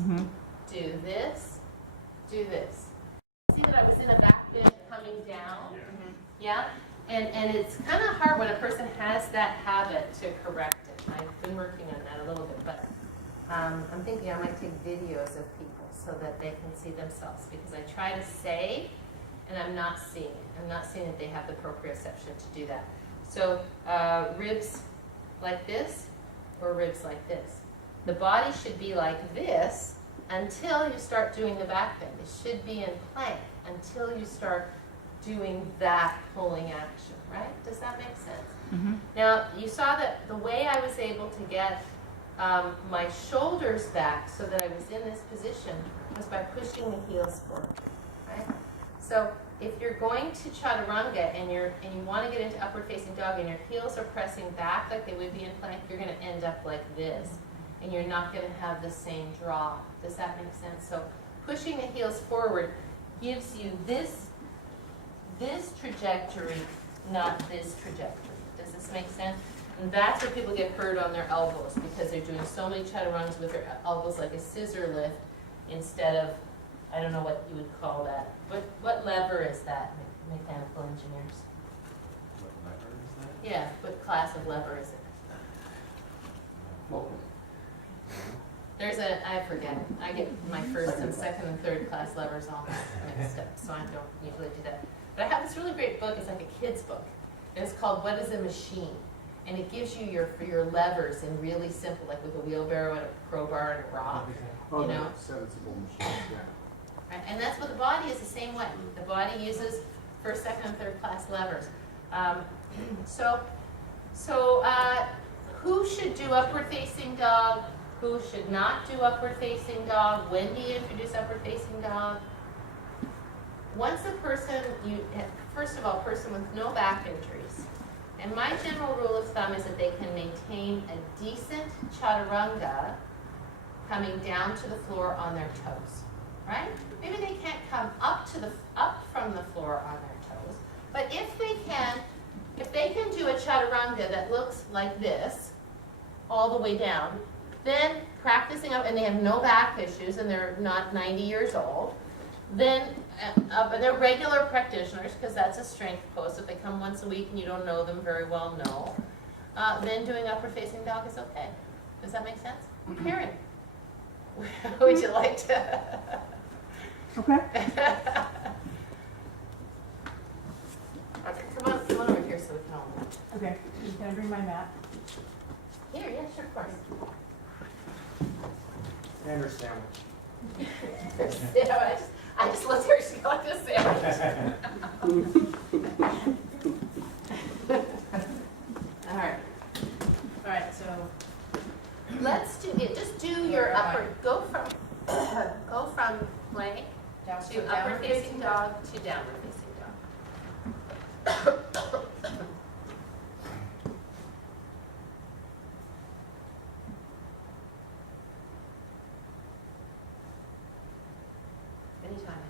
do this, do this. See that I was in a back bend coming down? Yeah? And it's kind of hard when a person has that habit to correct it. I've been working on that a little bit better. I'm thinking I might take videos of people so that they can see themselves, because I try to say and I'm not seeing it. I'm not seeing that they have the proprioception to do that. So ribs like this or ribs like this. The body should be like this until you start doing the back bend. It should be in plank until you start doing that pulling action, right? Does that make sense? Now, you saw that the way I was able to get my shoulders back so that I was in this position was by pushing the heels forward, right? So if you're going to chaturanga and you want to get into upward facing dog and your heels are pressing back like they would be in plank, you're going to end up like this, and you're not going to have the same draw. Does that make sense? So pushing the heels forward gives you this trajectory, not this trajectory. Does this make sense? And that's where people get hurt on their elbows, because they're doing so many chaturangas with their elbows like a scissor lift instead of, I don't know what you would call that. What lever is that, mechanical engineers? What lever is that? Yeah, what class of lever is it? There's I forget. I get my first and second and third class levers all mixed up, so I don't usually do that. But I have this really great book. It's like a kid's book. And it's called What is a Machine? And it gives you your levers in really simple, like with a wheelbarrow and a crowbar and a rock, you know? Sensible machine, yeah. Right? And that's what the body is the same way. The body uses first, second, and third class levers. Who should do upward facing dog? Who should not do upward facing dog? When do you introduce upward facing dog? Once a person, first of all, person with no back injuries. And my general rule of thumb is that they can maintain a decent chaturanga coming down to the floor on their toes, right? Maybe they can't come up from the floor on their toes, but if they can do a chaturanga that looks like this, all the way down, then practicing up, and they have no back issues, and they're not 90 years old, then they're regular practitioners, because that's a strength pose. If they come once a week and you don't know them very well, no. Then doing upward facing dog is okay. Does that make sense? Karen, would you like to? Okay. Okay, come on over here so we can all move. Okay. Can I bring my mat? Here, yeah, sure, of course. And her sandwich. Yeah, I just looked at her, she got this sandwich. All right, so Let's do it, just do your upper, go from plank down to upward facing dog to downward facing dog. Anytime.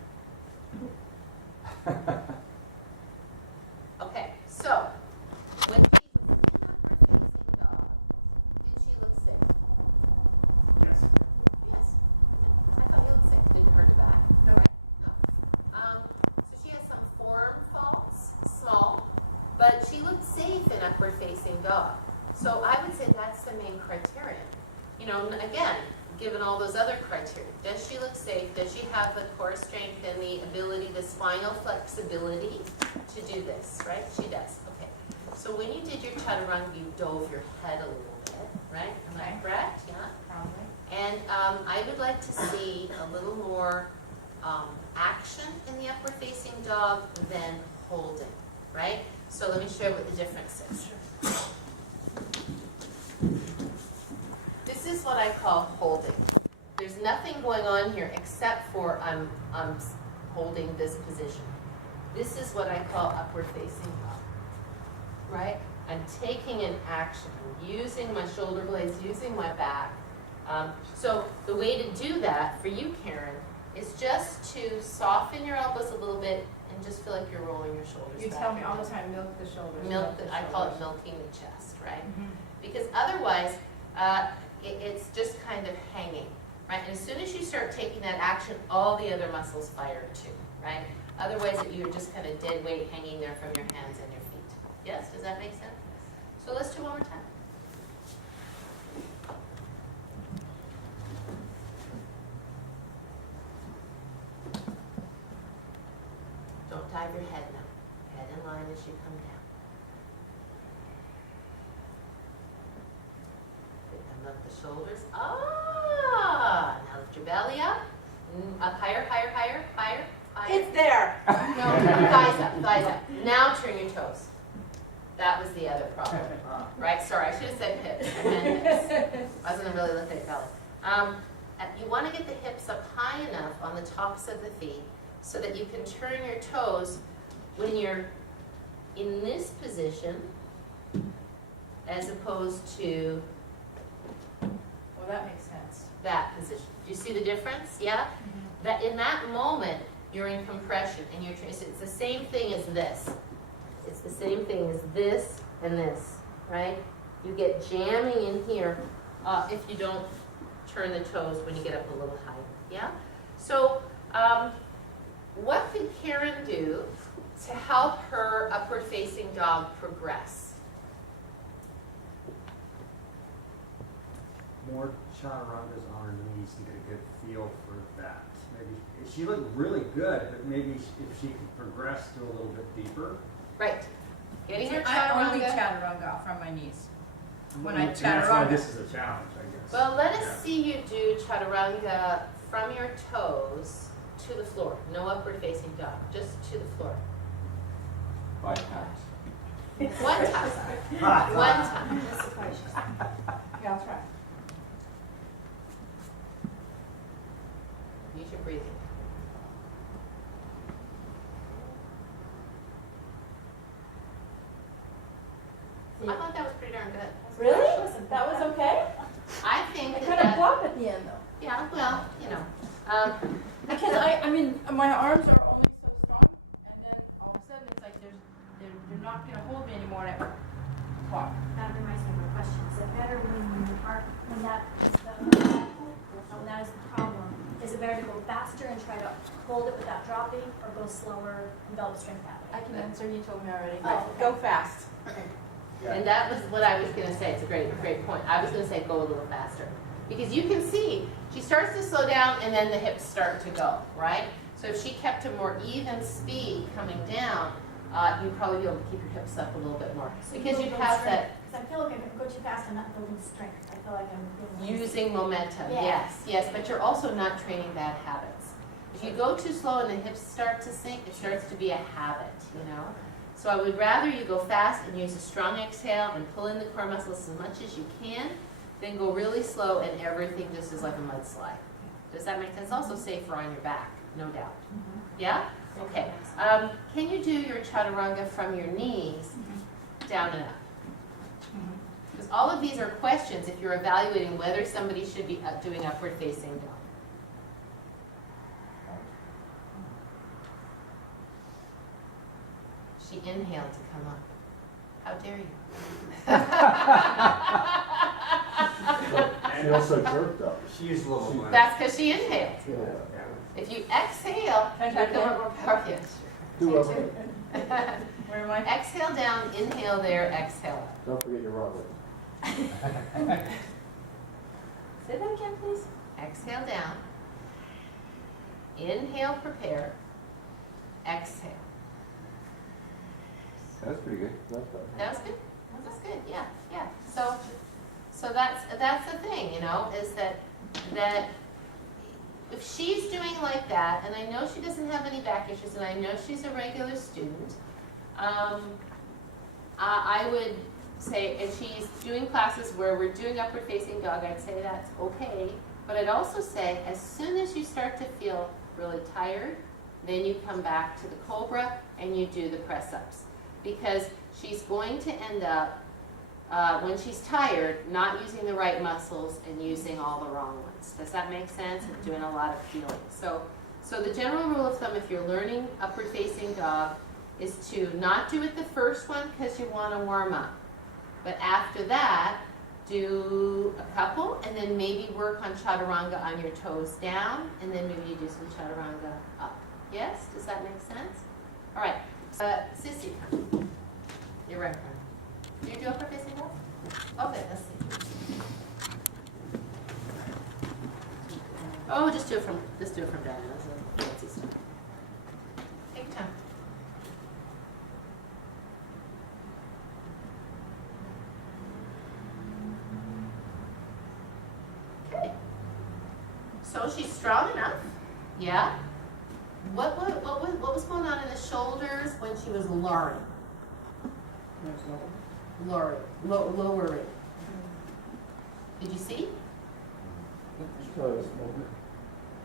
Okay, so when she was in upward facing dog, did she look sick? Yes. Yes. I thought you looked sick. Didn't hurt your back. No. Right? No. So she has some form faults, small, but she looked safe in upward facing dog. So I would say that's the main criterion. You know, again, given all those other criteria, does she look safe? Does she have the core strength and the ability, the spinal flexibility to do this, right? She does. Okay. So when you did your chaturanga, you dove your head a little bit, right? Am I correct? Yeah. Probably. And I would like to see a little more action in the upward facing dog than holding, right? So let me show you what the difference is. This is what I call holding. There's nothing going on here except for I'm holding this position. This is what I call upward facing dog, right? I'm taking an action. I'm using my shoulder blades, using my back. So the way to do that for you, Karen, is just to soften your elbows a little bit and just feel like you're rolling your shoulders You back. tell me all the time, milk the shoulders. I call it milking the chest, right? Mm-hmm. Because otherwise, it's just kind of hanging, right? And as soon as you start taking that action, all the other muscles fire too, right? Otherwise, you're just kind of dead weight hanging there from your hands and your feet. Yes, does that make sense? So let's do one more time. Don't dive your head now. Head in line as you come down. And lift the shoulders. Ah! Now lift your belly up. Up higher, higher, higher, higher, higher. It's there. No, thighs up, thighs up. Now turn your toes. That was the other problem. Right? Sorry, I should have said hips. I meant hips. I was going to really look at belly. You want to get the hips up high enough on the tops of the feet so that you can turn your toes when you're in this position as opposed to Well, that makes sense. that position. Do you see the difference? Yeah? Mm-hmm. That in that moment, you're in compression and you're, it's the same thing as this. It's the same thing as this and this, right? You get jamming in here if you don't turn the toes when you get up a little higher, yeah? So what could Karen do to help her upward facing dog progress? More chaturangas on her knees to get a good feel for that. Maybe she looked really good, but maybe if she could progress to a little bit deeper. Right. Getting your I only chaturanga. chaturanga from my knees. When I And that's why chaturanga. this is a challenge, I guess. Well, let us Yeah. see you do chaturanga from your toes to the floor. No upward facing dog, just to the floor. 5 times. One time. One time. Yeah, I'll try. Use your breathing. I thought that was pretty darn good. Really? That was okay? I think I that, kind of flop at the end though. yeah, well, you know. Because I mean, my arms are only so strong, and then all of a sudden it's like they're not gonna hold me anymore, and I flop. That reminds me of a question. Is it better when you are, when that is the problem? Is it better to go faster and try to hold it without dropping, or go slower and build strength that way? I can answer. You told me already. Oh, Go fast. And that was what I was going to say. It's a great point. I was going to say go a little faster. Because you can see, she starts to slow down and then the hips start to go, right? So if she kept a more even speed coming down, you'd probably be able to keep your hips up a little bit more. So Because you'll you'd build have strength. that because I feel like if I go too fast, I'm not building strength. I feel like I'm building Using momentum, Yeah. yes, but you're also not training bad habits. If you go too slow and the hips start to sink, it starts to be a habit, you know? So I would rather you go fast and use a strong exhale and pull in the core muscles as much as you can, than go really slow and everything just is like a mudslide. Does that make sense? Also safer on your back, no doubt. Yeah? Okay. Can you do your chaturanga from your knees down and up? Because all of these are questions if you're evaluating whether somebody should be doing upward facing dog. She inhaled to come up. How dare you? She also jerked up. She used a little. That's because she inhaled. Yeah. If you exhale, Can I try you're going more power. Yes. Do up. Where am I? Exhale down, inhale there, exhale up. Don't forget your wrong leg. Say that again, please. Exhale down. Inhale, prepare. Exhale. That's pretty good. That's better. That was good. That was good. Yeah, yeah. So that's the thing, you know, is that if she's doing like that, and I know she doesn't have any back issues, and I know she's a regular student, I would say if she's doing classes where we're doing upward facing dog, I'd say that's okay. But I'd also say as soon as you start to feel really tired, then you come back to the cobra and you do the press ups. Because she's going to end up, when she's tired, not using the right muscles and using all the wrong ones. Does that make sense? And doing a lot of feeling. So the general rule of thumb, if you're learning upward facing dog, is to not do it the first one because you want to warm up. But after that, do a couple and then maybe work on chaturanga on your toes down, and then maybe you do some chaturanga up. Yes? Does that make sense? All right. Sissy, you're right. Do you do upward facing dog? Okay, let's see. Oh, just do it from down. That's a fancy stuff. Take your time. Okay. So she's strong enough. Yeah. What was going on in the shoulders when she was lowering? Lowering. Did you see?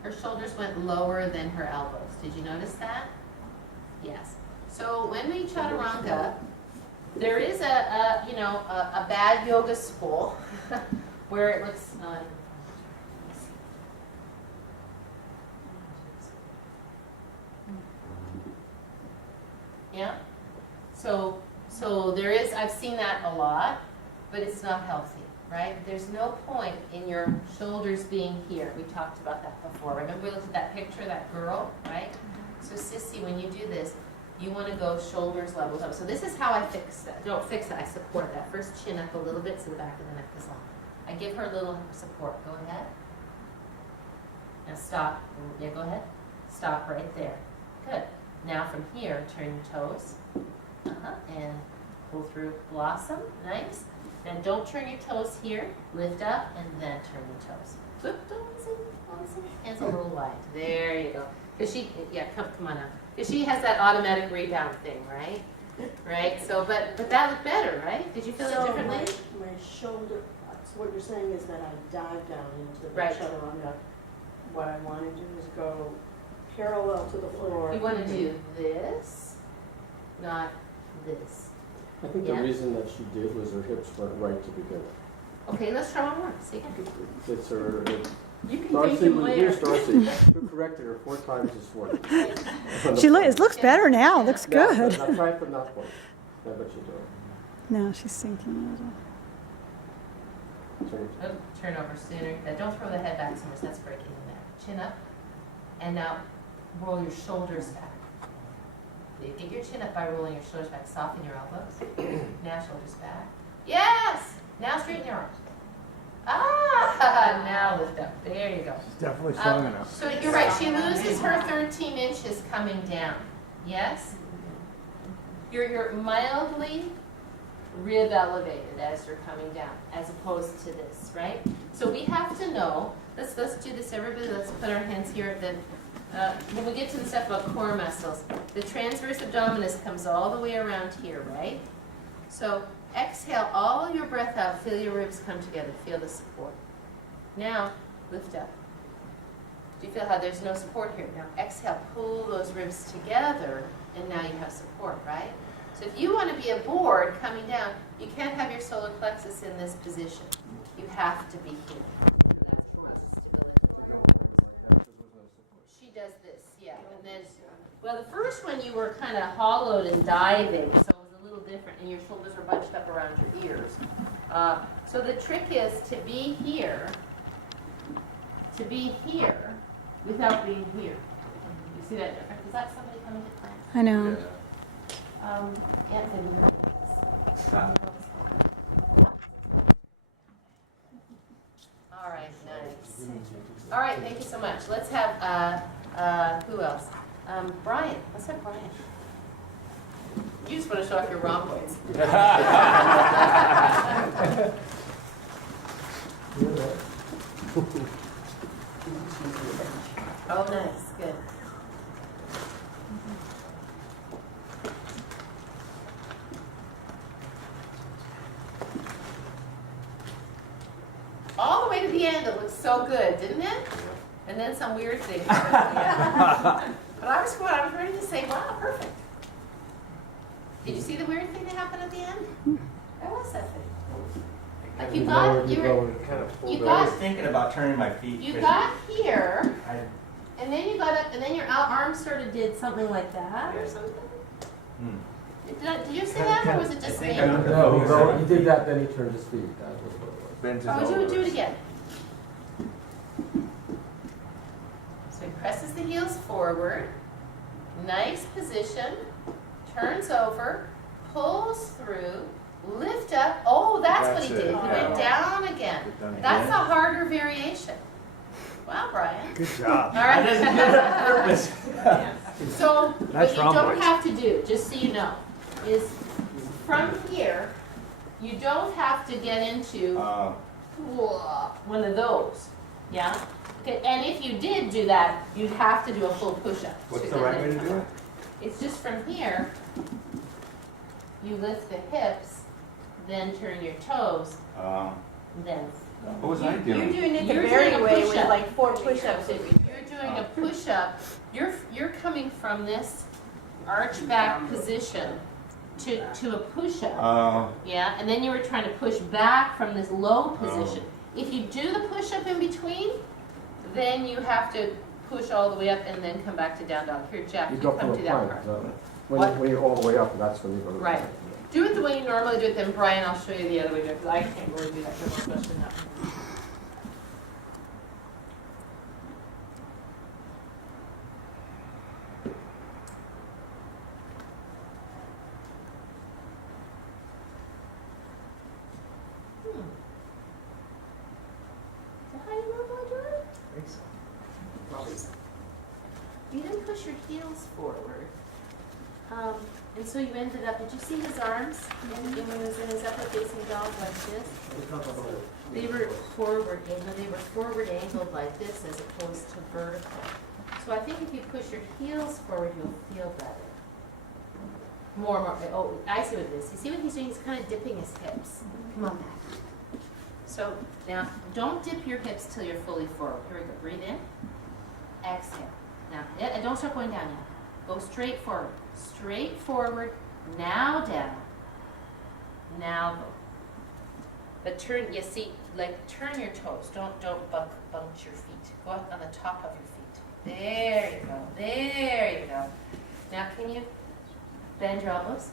Her shoulders went lower than her elbows. Did you notice that? Yes. So when we chaturanga, there is a bad yoga school where it looks yeah. So there is, I've seen that a lot, but it's not healthy, right? There's no point in your shoulders being here. We talked about that before. Remember we looked at that picture of that girl, right? So Sissy, when you do this, you want to go shoulders levels up. So this is how I fix that. Don't fix it, I support that. First chin up a little bit so the back of the neck is long. I give her a little support. Go ahead. Now stop. Yeah, go ahead. Stop right there. Good. Now from here, turn your toes. And pull through blossom. Nice. Then don't turn your toes here. Lift up and then turn your toes. Good. Hands a little wide. There you go. Because come on up. Because she has that automatic rebound thing, right? Right. So, but that looked better, right? Did you feel it differently? My shoulder. So what you're saying is that I dive down into the Right. chaturanga. What I want to do is go parallel to the floor. You want to do this, not this. I think the reason that she did was her hips weren't right to begin with. Okay, let's try one more. See. It's her. You can Darcy, take him later. here's Darcy, who corrected her 4 times this morning. It looks better now. Looks good. Now try it, but not point. I bet you do it. No, she's sinking a little. Turn over sooner. Don't throw the head back so much. That's breaking the neck. Chin up. And now roll your shoulders back. You get your chin up by rolling your shoulders back. Soften your elbows. Now shoulders back. Yes! Now straighten your arms. Now lift up. There you go. She's definitely strong enough. So you're right. She loses her 13 inches coming down. Yes? You're mildly rib elevated as you're coming down, as opposed to this, right? So we have to know, let's do this, everybody, let's put our hands here. When we get to the stuff about core muscles, the transverse abdominis comes all the way around here, right? So exhale all your breath out, feel your ribs come together, feel the support. Now, lift up. Do you feel how there's no support here? Now exhale, pull those ribs together, and now you have support, right? So if you want to be a board coming down, you can't have your solar plexus in this position. You have to be here. That's what stability. She does this, yeah. And then, well, the first one you were kind of hollowed and diving, so it was a little different, and your shoulders were bunched up around your ears. So the trick is to be here without being here. You see that difference? Is that somebody coming to class? I know. Yeah, then all right, nice. All right, thank you so much. Let's have, who else? Brian. Let's have Brian. You just want to show off your rhomboids. Oh, nice, good. All the way to the end, it looks so good, didn't it? And then some weird thing. Yeah. But I was ready to say, wow, perfect. Did you see the weird thing that happened at the end? Where was that thing? Like you got, I was thinking about turning my feet. You got here, and then you got up, and then your arm sort of did something like that or something. Did you say that, or was it just me? No, he did that, then he turned his feet. That was what it was. Oh, do it again. So he presses the heels forward, nice position, turns over, pulls through, lift up. Oh, that's what he did. He went down again. That's a harder variation. Wow, Brian. Good job. All right. So what you don't have to do, just so you know, is from here, you don't have to get into one of those. Yeah? Okay, and if you did do that, you'd have to do a full push-up. What's the right way to do it? It's just from here, you lift the hips, then turn your toes, then What was I doing? You're doing it the You're very doing a way with push-up. like 4 push-ups. You're doing a push-up. You're coming from this arch back position to a push-up. Yeah, and then you were trying to push back from this low position. If you do the push-up in between, then you have to push all the way up and then come back to down dog. Here, Jeff, you come to that part. When you're all the way up, that's when you go to the Right. plank. Do it the way you normally do it, then Brian, I'll show you the other way to do it, because I can't really do that, especially not. Is that how you normally do it? I think so. Probably so. You didn't push your heels forward. And so you ended up, did you see his arms? And when he was in his upper facing dog like this? They were forward angled like this as opposed to vertical. So I think if you push your heels forward, you'll feel better. More. Oh, I see what it is. You see what he's doing? He's kind of dipping his hips. Come on back. So now, don't dip your hips till you're fully forward. Here we go. Breathe in. Exhale. Now, and don't start going down yet. Go straight forward. Straight forward. Now down. Now go. But turn. You see, like turn your toes. Don't bunch your feet. Go up on the top of your feet. There you go. There you go. Now, can you bend your elbows?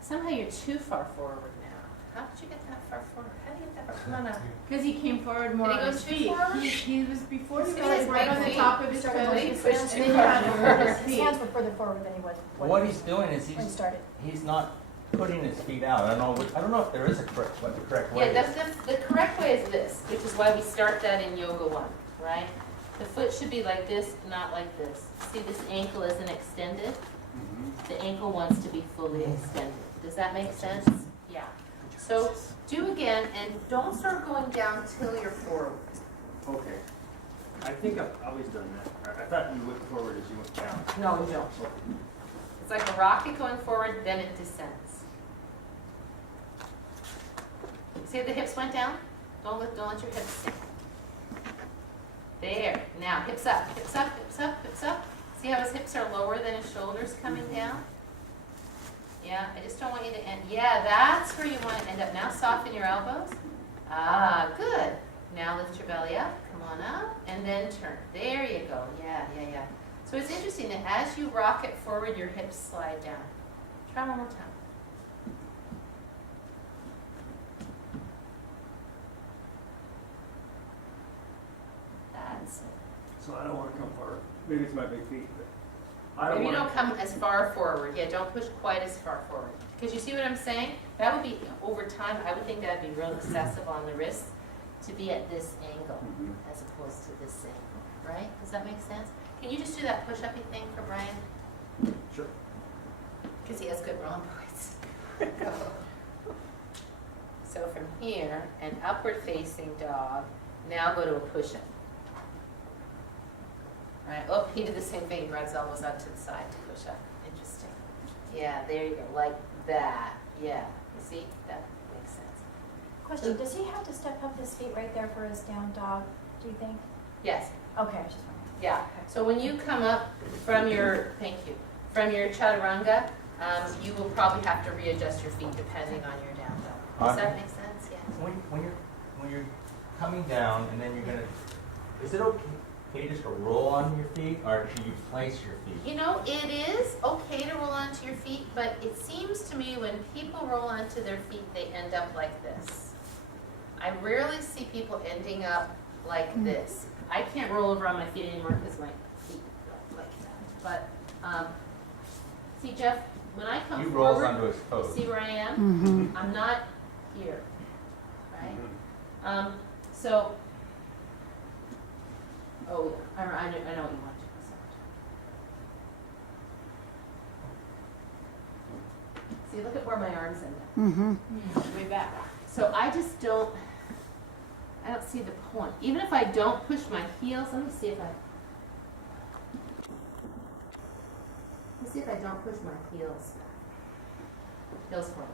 Somehow you're too far forward now. How did you get that far forward? How did you get that far? Come on now. Because he came forward more Did he on go his too feet. forward? He was before he See was his right on the big top feet? of his Started toes. to push And too then you had to far. move his His feet. hands were further forward than he was. What he's doing is When he started. he's not putting his feet out. I don't know if there is a correct way. Yeah, the correct way is this, which is why we start that in Yoga 1, right? The foot should be like this, not like this. See, this ankle isn't extended? The ankle wants to be fully extended. Does that make sense? Yeah. So do again, and don't start going down till you're forward. Okay. I think I've always done that. I thought you went forward as you went down. No, you don't. It's like a rocket going forward, then it descends. See the hips went down? Don't let your hips sink. There. Now hips up, hips up, hips up, hips up. See how his hips are lower than his shoulders coming down? Yeah, I just don't want you to end. Yeah, that's where you want to end up. Now soften your elbows. Ah, good. Now lift your belly up. Come on up, and then turn. There you go. Yeah, yeah, yeah. So it's interesting that as you rock it forward, your hips slide down. Try one more time. That's it. So I don't want to come forward. Maybe it's my big feet, but I don't Maybe you want don't come as far forward. Yeah, don't push quite as far forward. Because you see what I'm saying? That would be, over time, I would think that would be real excessive on the wrist to be at this angle as opposed to this angle, right? Does that make sense? Can you just do that push-uppy thing for Brian? Sure. Because he has good wrong points. So from here, an upward facing dog, now go to a push-up. Right, oh, he did the same thing, he brought his elbows out to the side to push up. Interesting. Yeah, there you go, like that. Yeah, you see, that makes sense. Question, does he have to step up his feet right there for his down dog, do you think? Yes, Okay, I was just wondering. yeah. So when you come up from your, thank you, from your chaturanga, you will probably have to readjust your feet depending on your down dog. Does that make sense? Yeah. When you're coming down and then you're gonna, is it okay just to roll on your feet, or should you place your feet? You know, it is okay to roll onto your feet, but it seems to me when people roll onto their feet, they end up like this. I rarely see people ending up like this. I can't roll over on my feet anymore because my feet go like that. But, see, Jeff, when I come He forward, rolls onto his toes. see where I am? Mm-hmm. I'm not here, right? So, oh, yeah, I know what you want to do. See, look at where my arms end up. Mm-hmm. Way back. So I just don't see the point. Even if I don't push my heels, let me see if I don't push my heels back. Heels forward.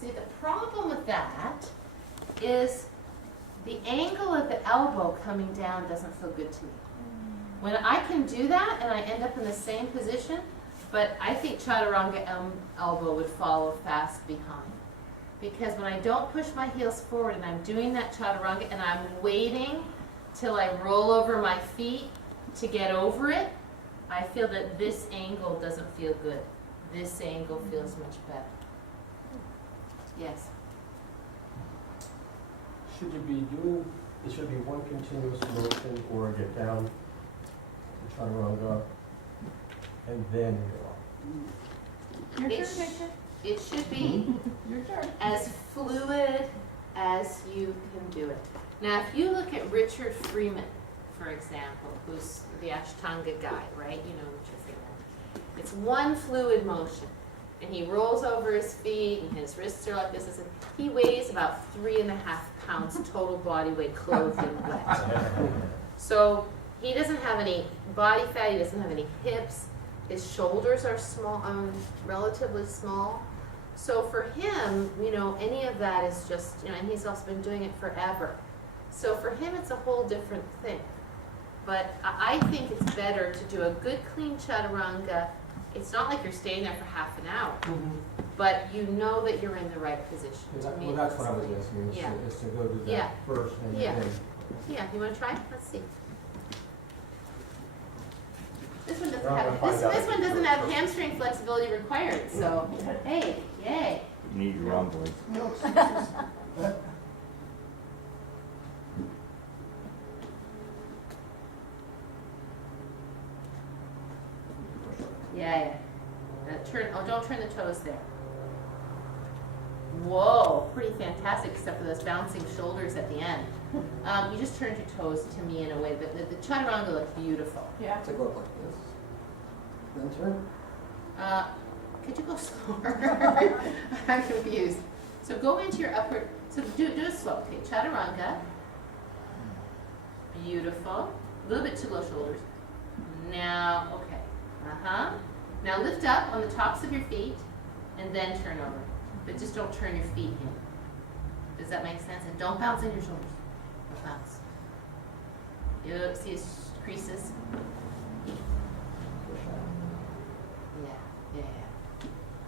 See, the problem with that is the angle of the elbow coming down doesn't feel good to me. When I can do that and I end up in the same position, but I think chaturanga elbow would follow fast behind. Because when I don't push my heels forward and I'm doing that chaturanga and I'm waiting till I roll over my feet to get over it, I feel that this angle doesn't feel good. This angle feels much better. Yes? Should you be doing, it should be one continuous motion or get down to chaturanga and then go up? It should be as fluid as you can do it. Now, if you look at Richard Freeman, for example, who's the Ashtanga guy, right? You know Richard Freeman. It's one fluid motion. And he rolls over his feet, and his wrists are like this. And he weighs about 3.5 pounds total body weight, clothed in wet. So he doesn't have any body fat. He doesn't have any hips. His shoulders are small, relatively small. So for him, you know, any of that is just, you know, and he's also been doing it forever. So for him, it's a whole different thing. But I think it's better to do a good, clean chaturanga. It's not like you're staying there for half an hour, but you know that you're in the right position. Well, that's what I was asking, is to go do that first and then. Yeah, you want to try? Let's see. This one doesn't have this one doesn't have hamstring flexibility required. So hey, yay! You need your arm boys. Yeah. Turn. Oh, don't turn the toes there. Whoa. pretty fantastic, except for those bouncing shoulders at the end. You just turned your toes to me in a way, but the chaturanga looks beautiful. Yeah. To go up like this. Then turn. Could you go slower? I'm confused. So go into your upward, so do it slow. Okay, chaturanga. Beautiful. A little bit too low shoulders. Now, okay. Now lift up on the tops of your feet and then turn over. But just don't turn your feet in. Does that make sense? And don't bounce in your shoulders. Don't bounce. You see his creases? Yeah.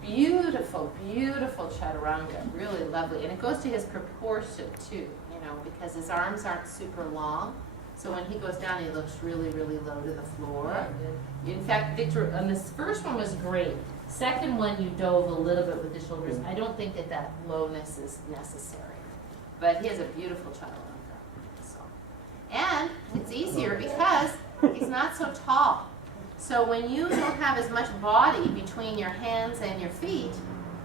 Beautiful, beautiful chaturanga. Really lovely. And it goes to his proportion too, you know, because his arms aren't super long. So when he goes down, he looks really, really low to the floor. In fact, Victor, on this first one was great. Second one, you dove a little bit with the shoulders. I don't think that lowness is necessary. But he has a beautiful chaturanga. So. And it's easier because he's not so tall. So when you don't have as much body between your hands and your feet,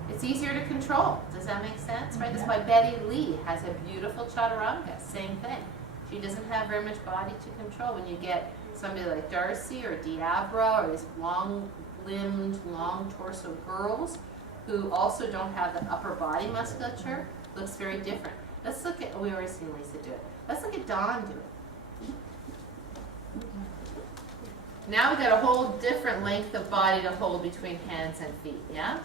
it's easier to control. Does that make sense? Right? That's why Betty Lee has a beautiful chaturanga. Same thing. She doesn't have very much body to control. When you get somebody like Darcy or Diabra or these long-limbed, long torso girls who also don't have the upper body musculature, looks very different. Let's look at, we already seen Lisa do it. Let's look at Dawn do it. Now we've got a whole different length of body to hold between hands and feet, yeah?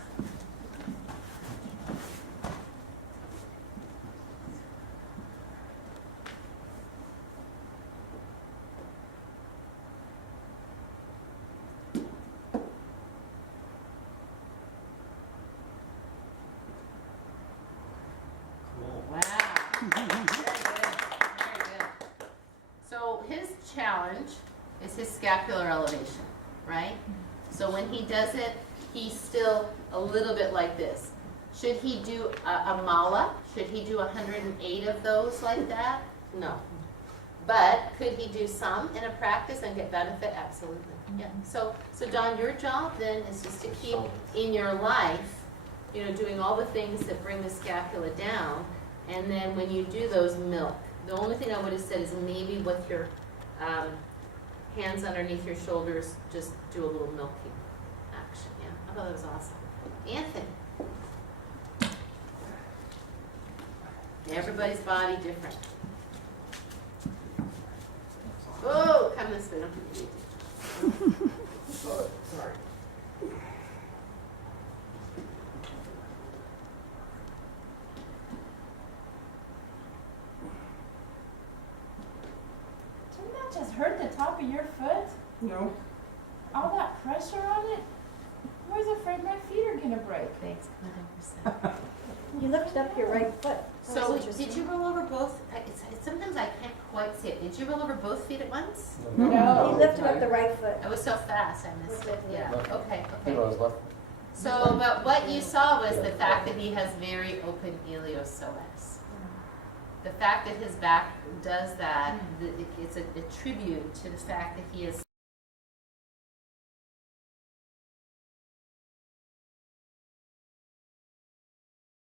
Wow. Very good. Very good. So his challenge is his scapular elevation, right? So when he does it, he's still a little bit like this. Should he do a mala? Should he do 108 of those like that? No. But could he do some in a practice and get benefit? Absolutely. Yeah. So Don, your job then is just to keep in your life, you know, doing all the things that bring the scapula down. And then when you do those, milk. The only thing I would have said is maybe with your hands underneath your shoulders, just do a little milking action. Yeah, I thought that was awesome. Anthony. Everybody's body different. Oh, come this way. Don't forget. Sorry. Didn't that just hurt the top of your foot? No. All that pressure on it? I was afraid my feet are gonna break. Thanks, 100%. You lifted up your right foot. So did you roll over both? Sometimes I can't quite see it. Did you roll over both feet at once? No. He lifted up the right foot. I was so fast, I missed it. Yeah. Okay. I was left. So, but what you saw was the fact that he has very open iliopsoas. The fact that his back does that, it's a tribute to the fact that he is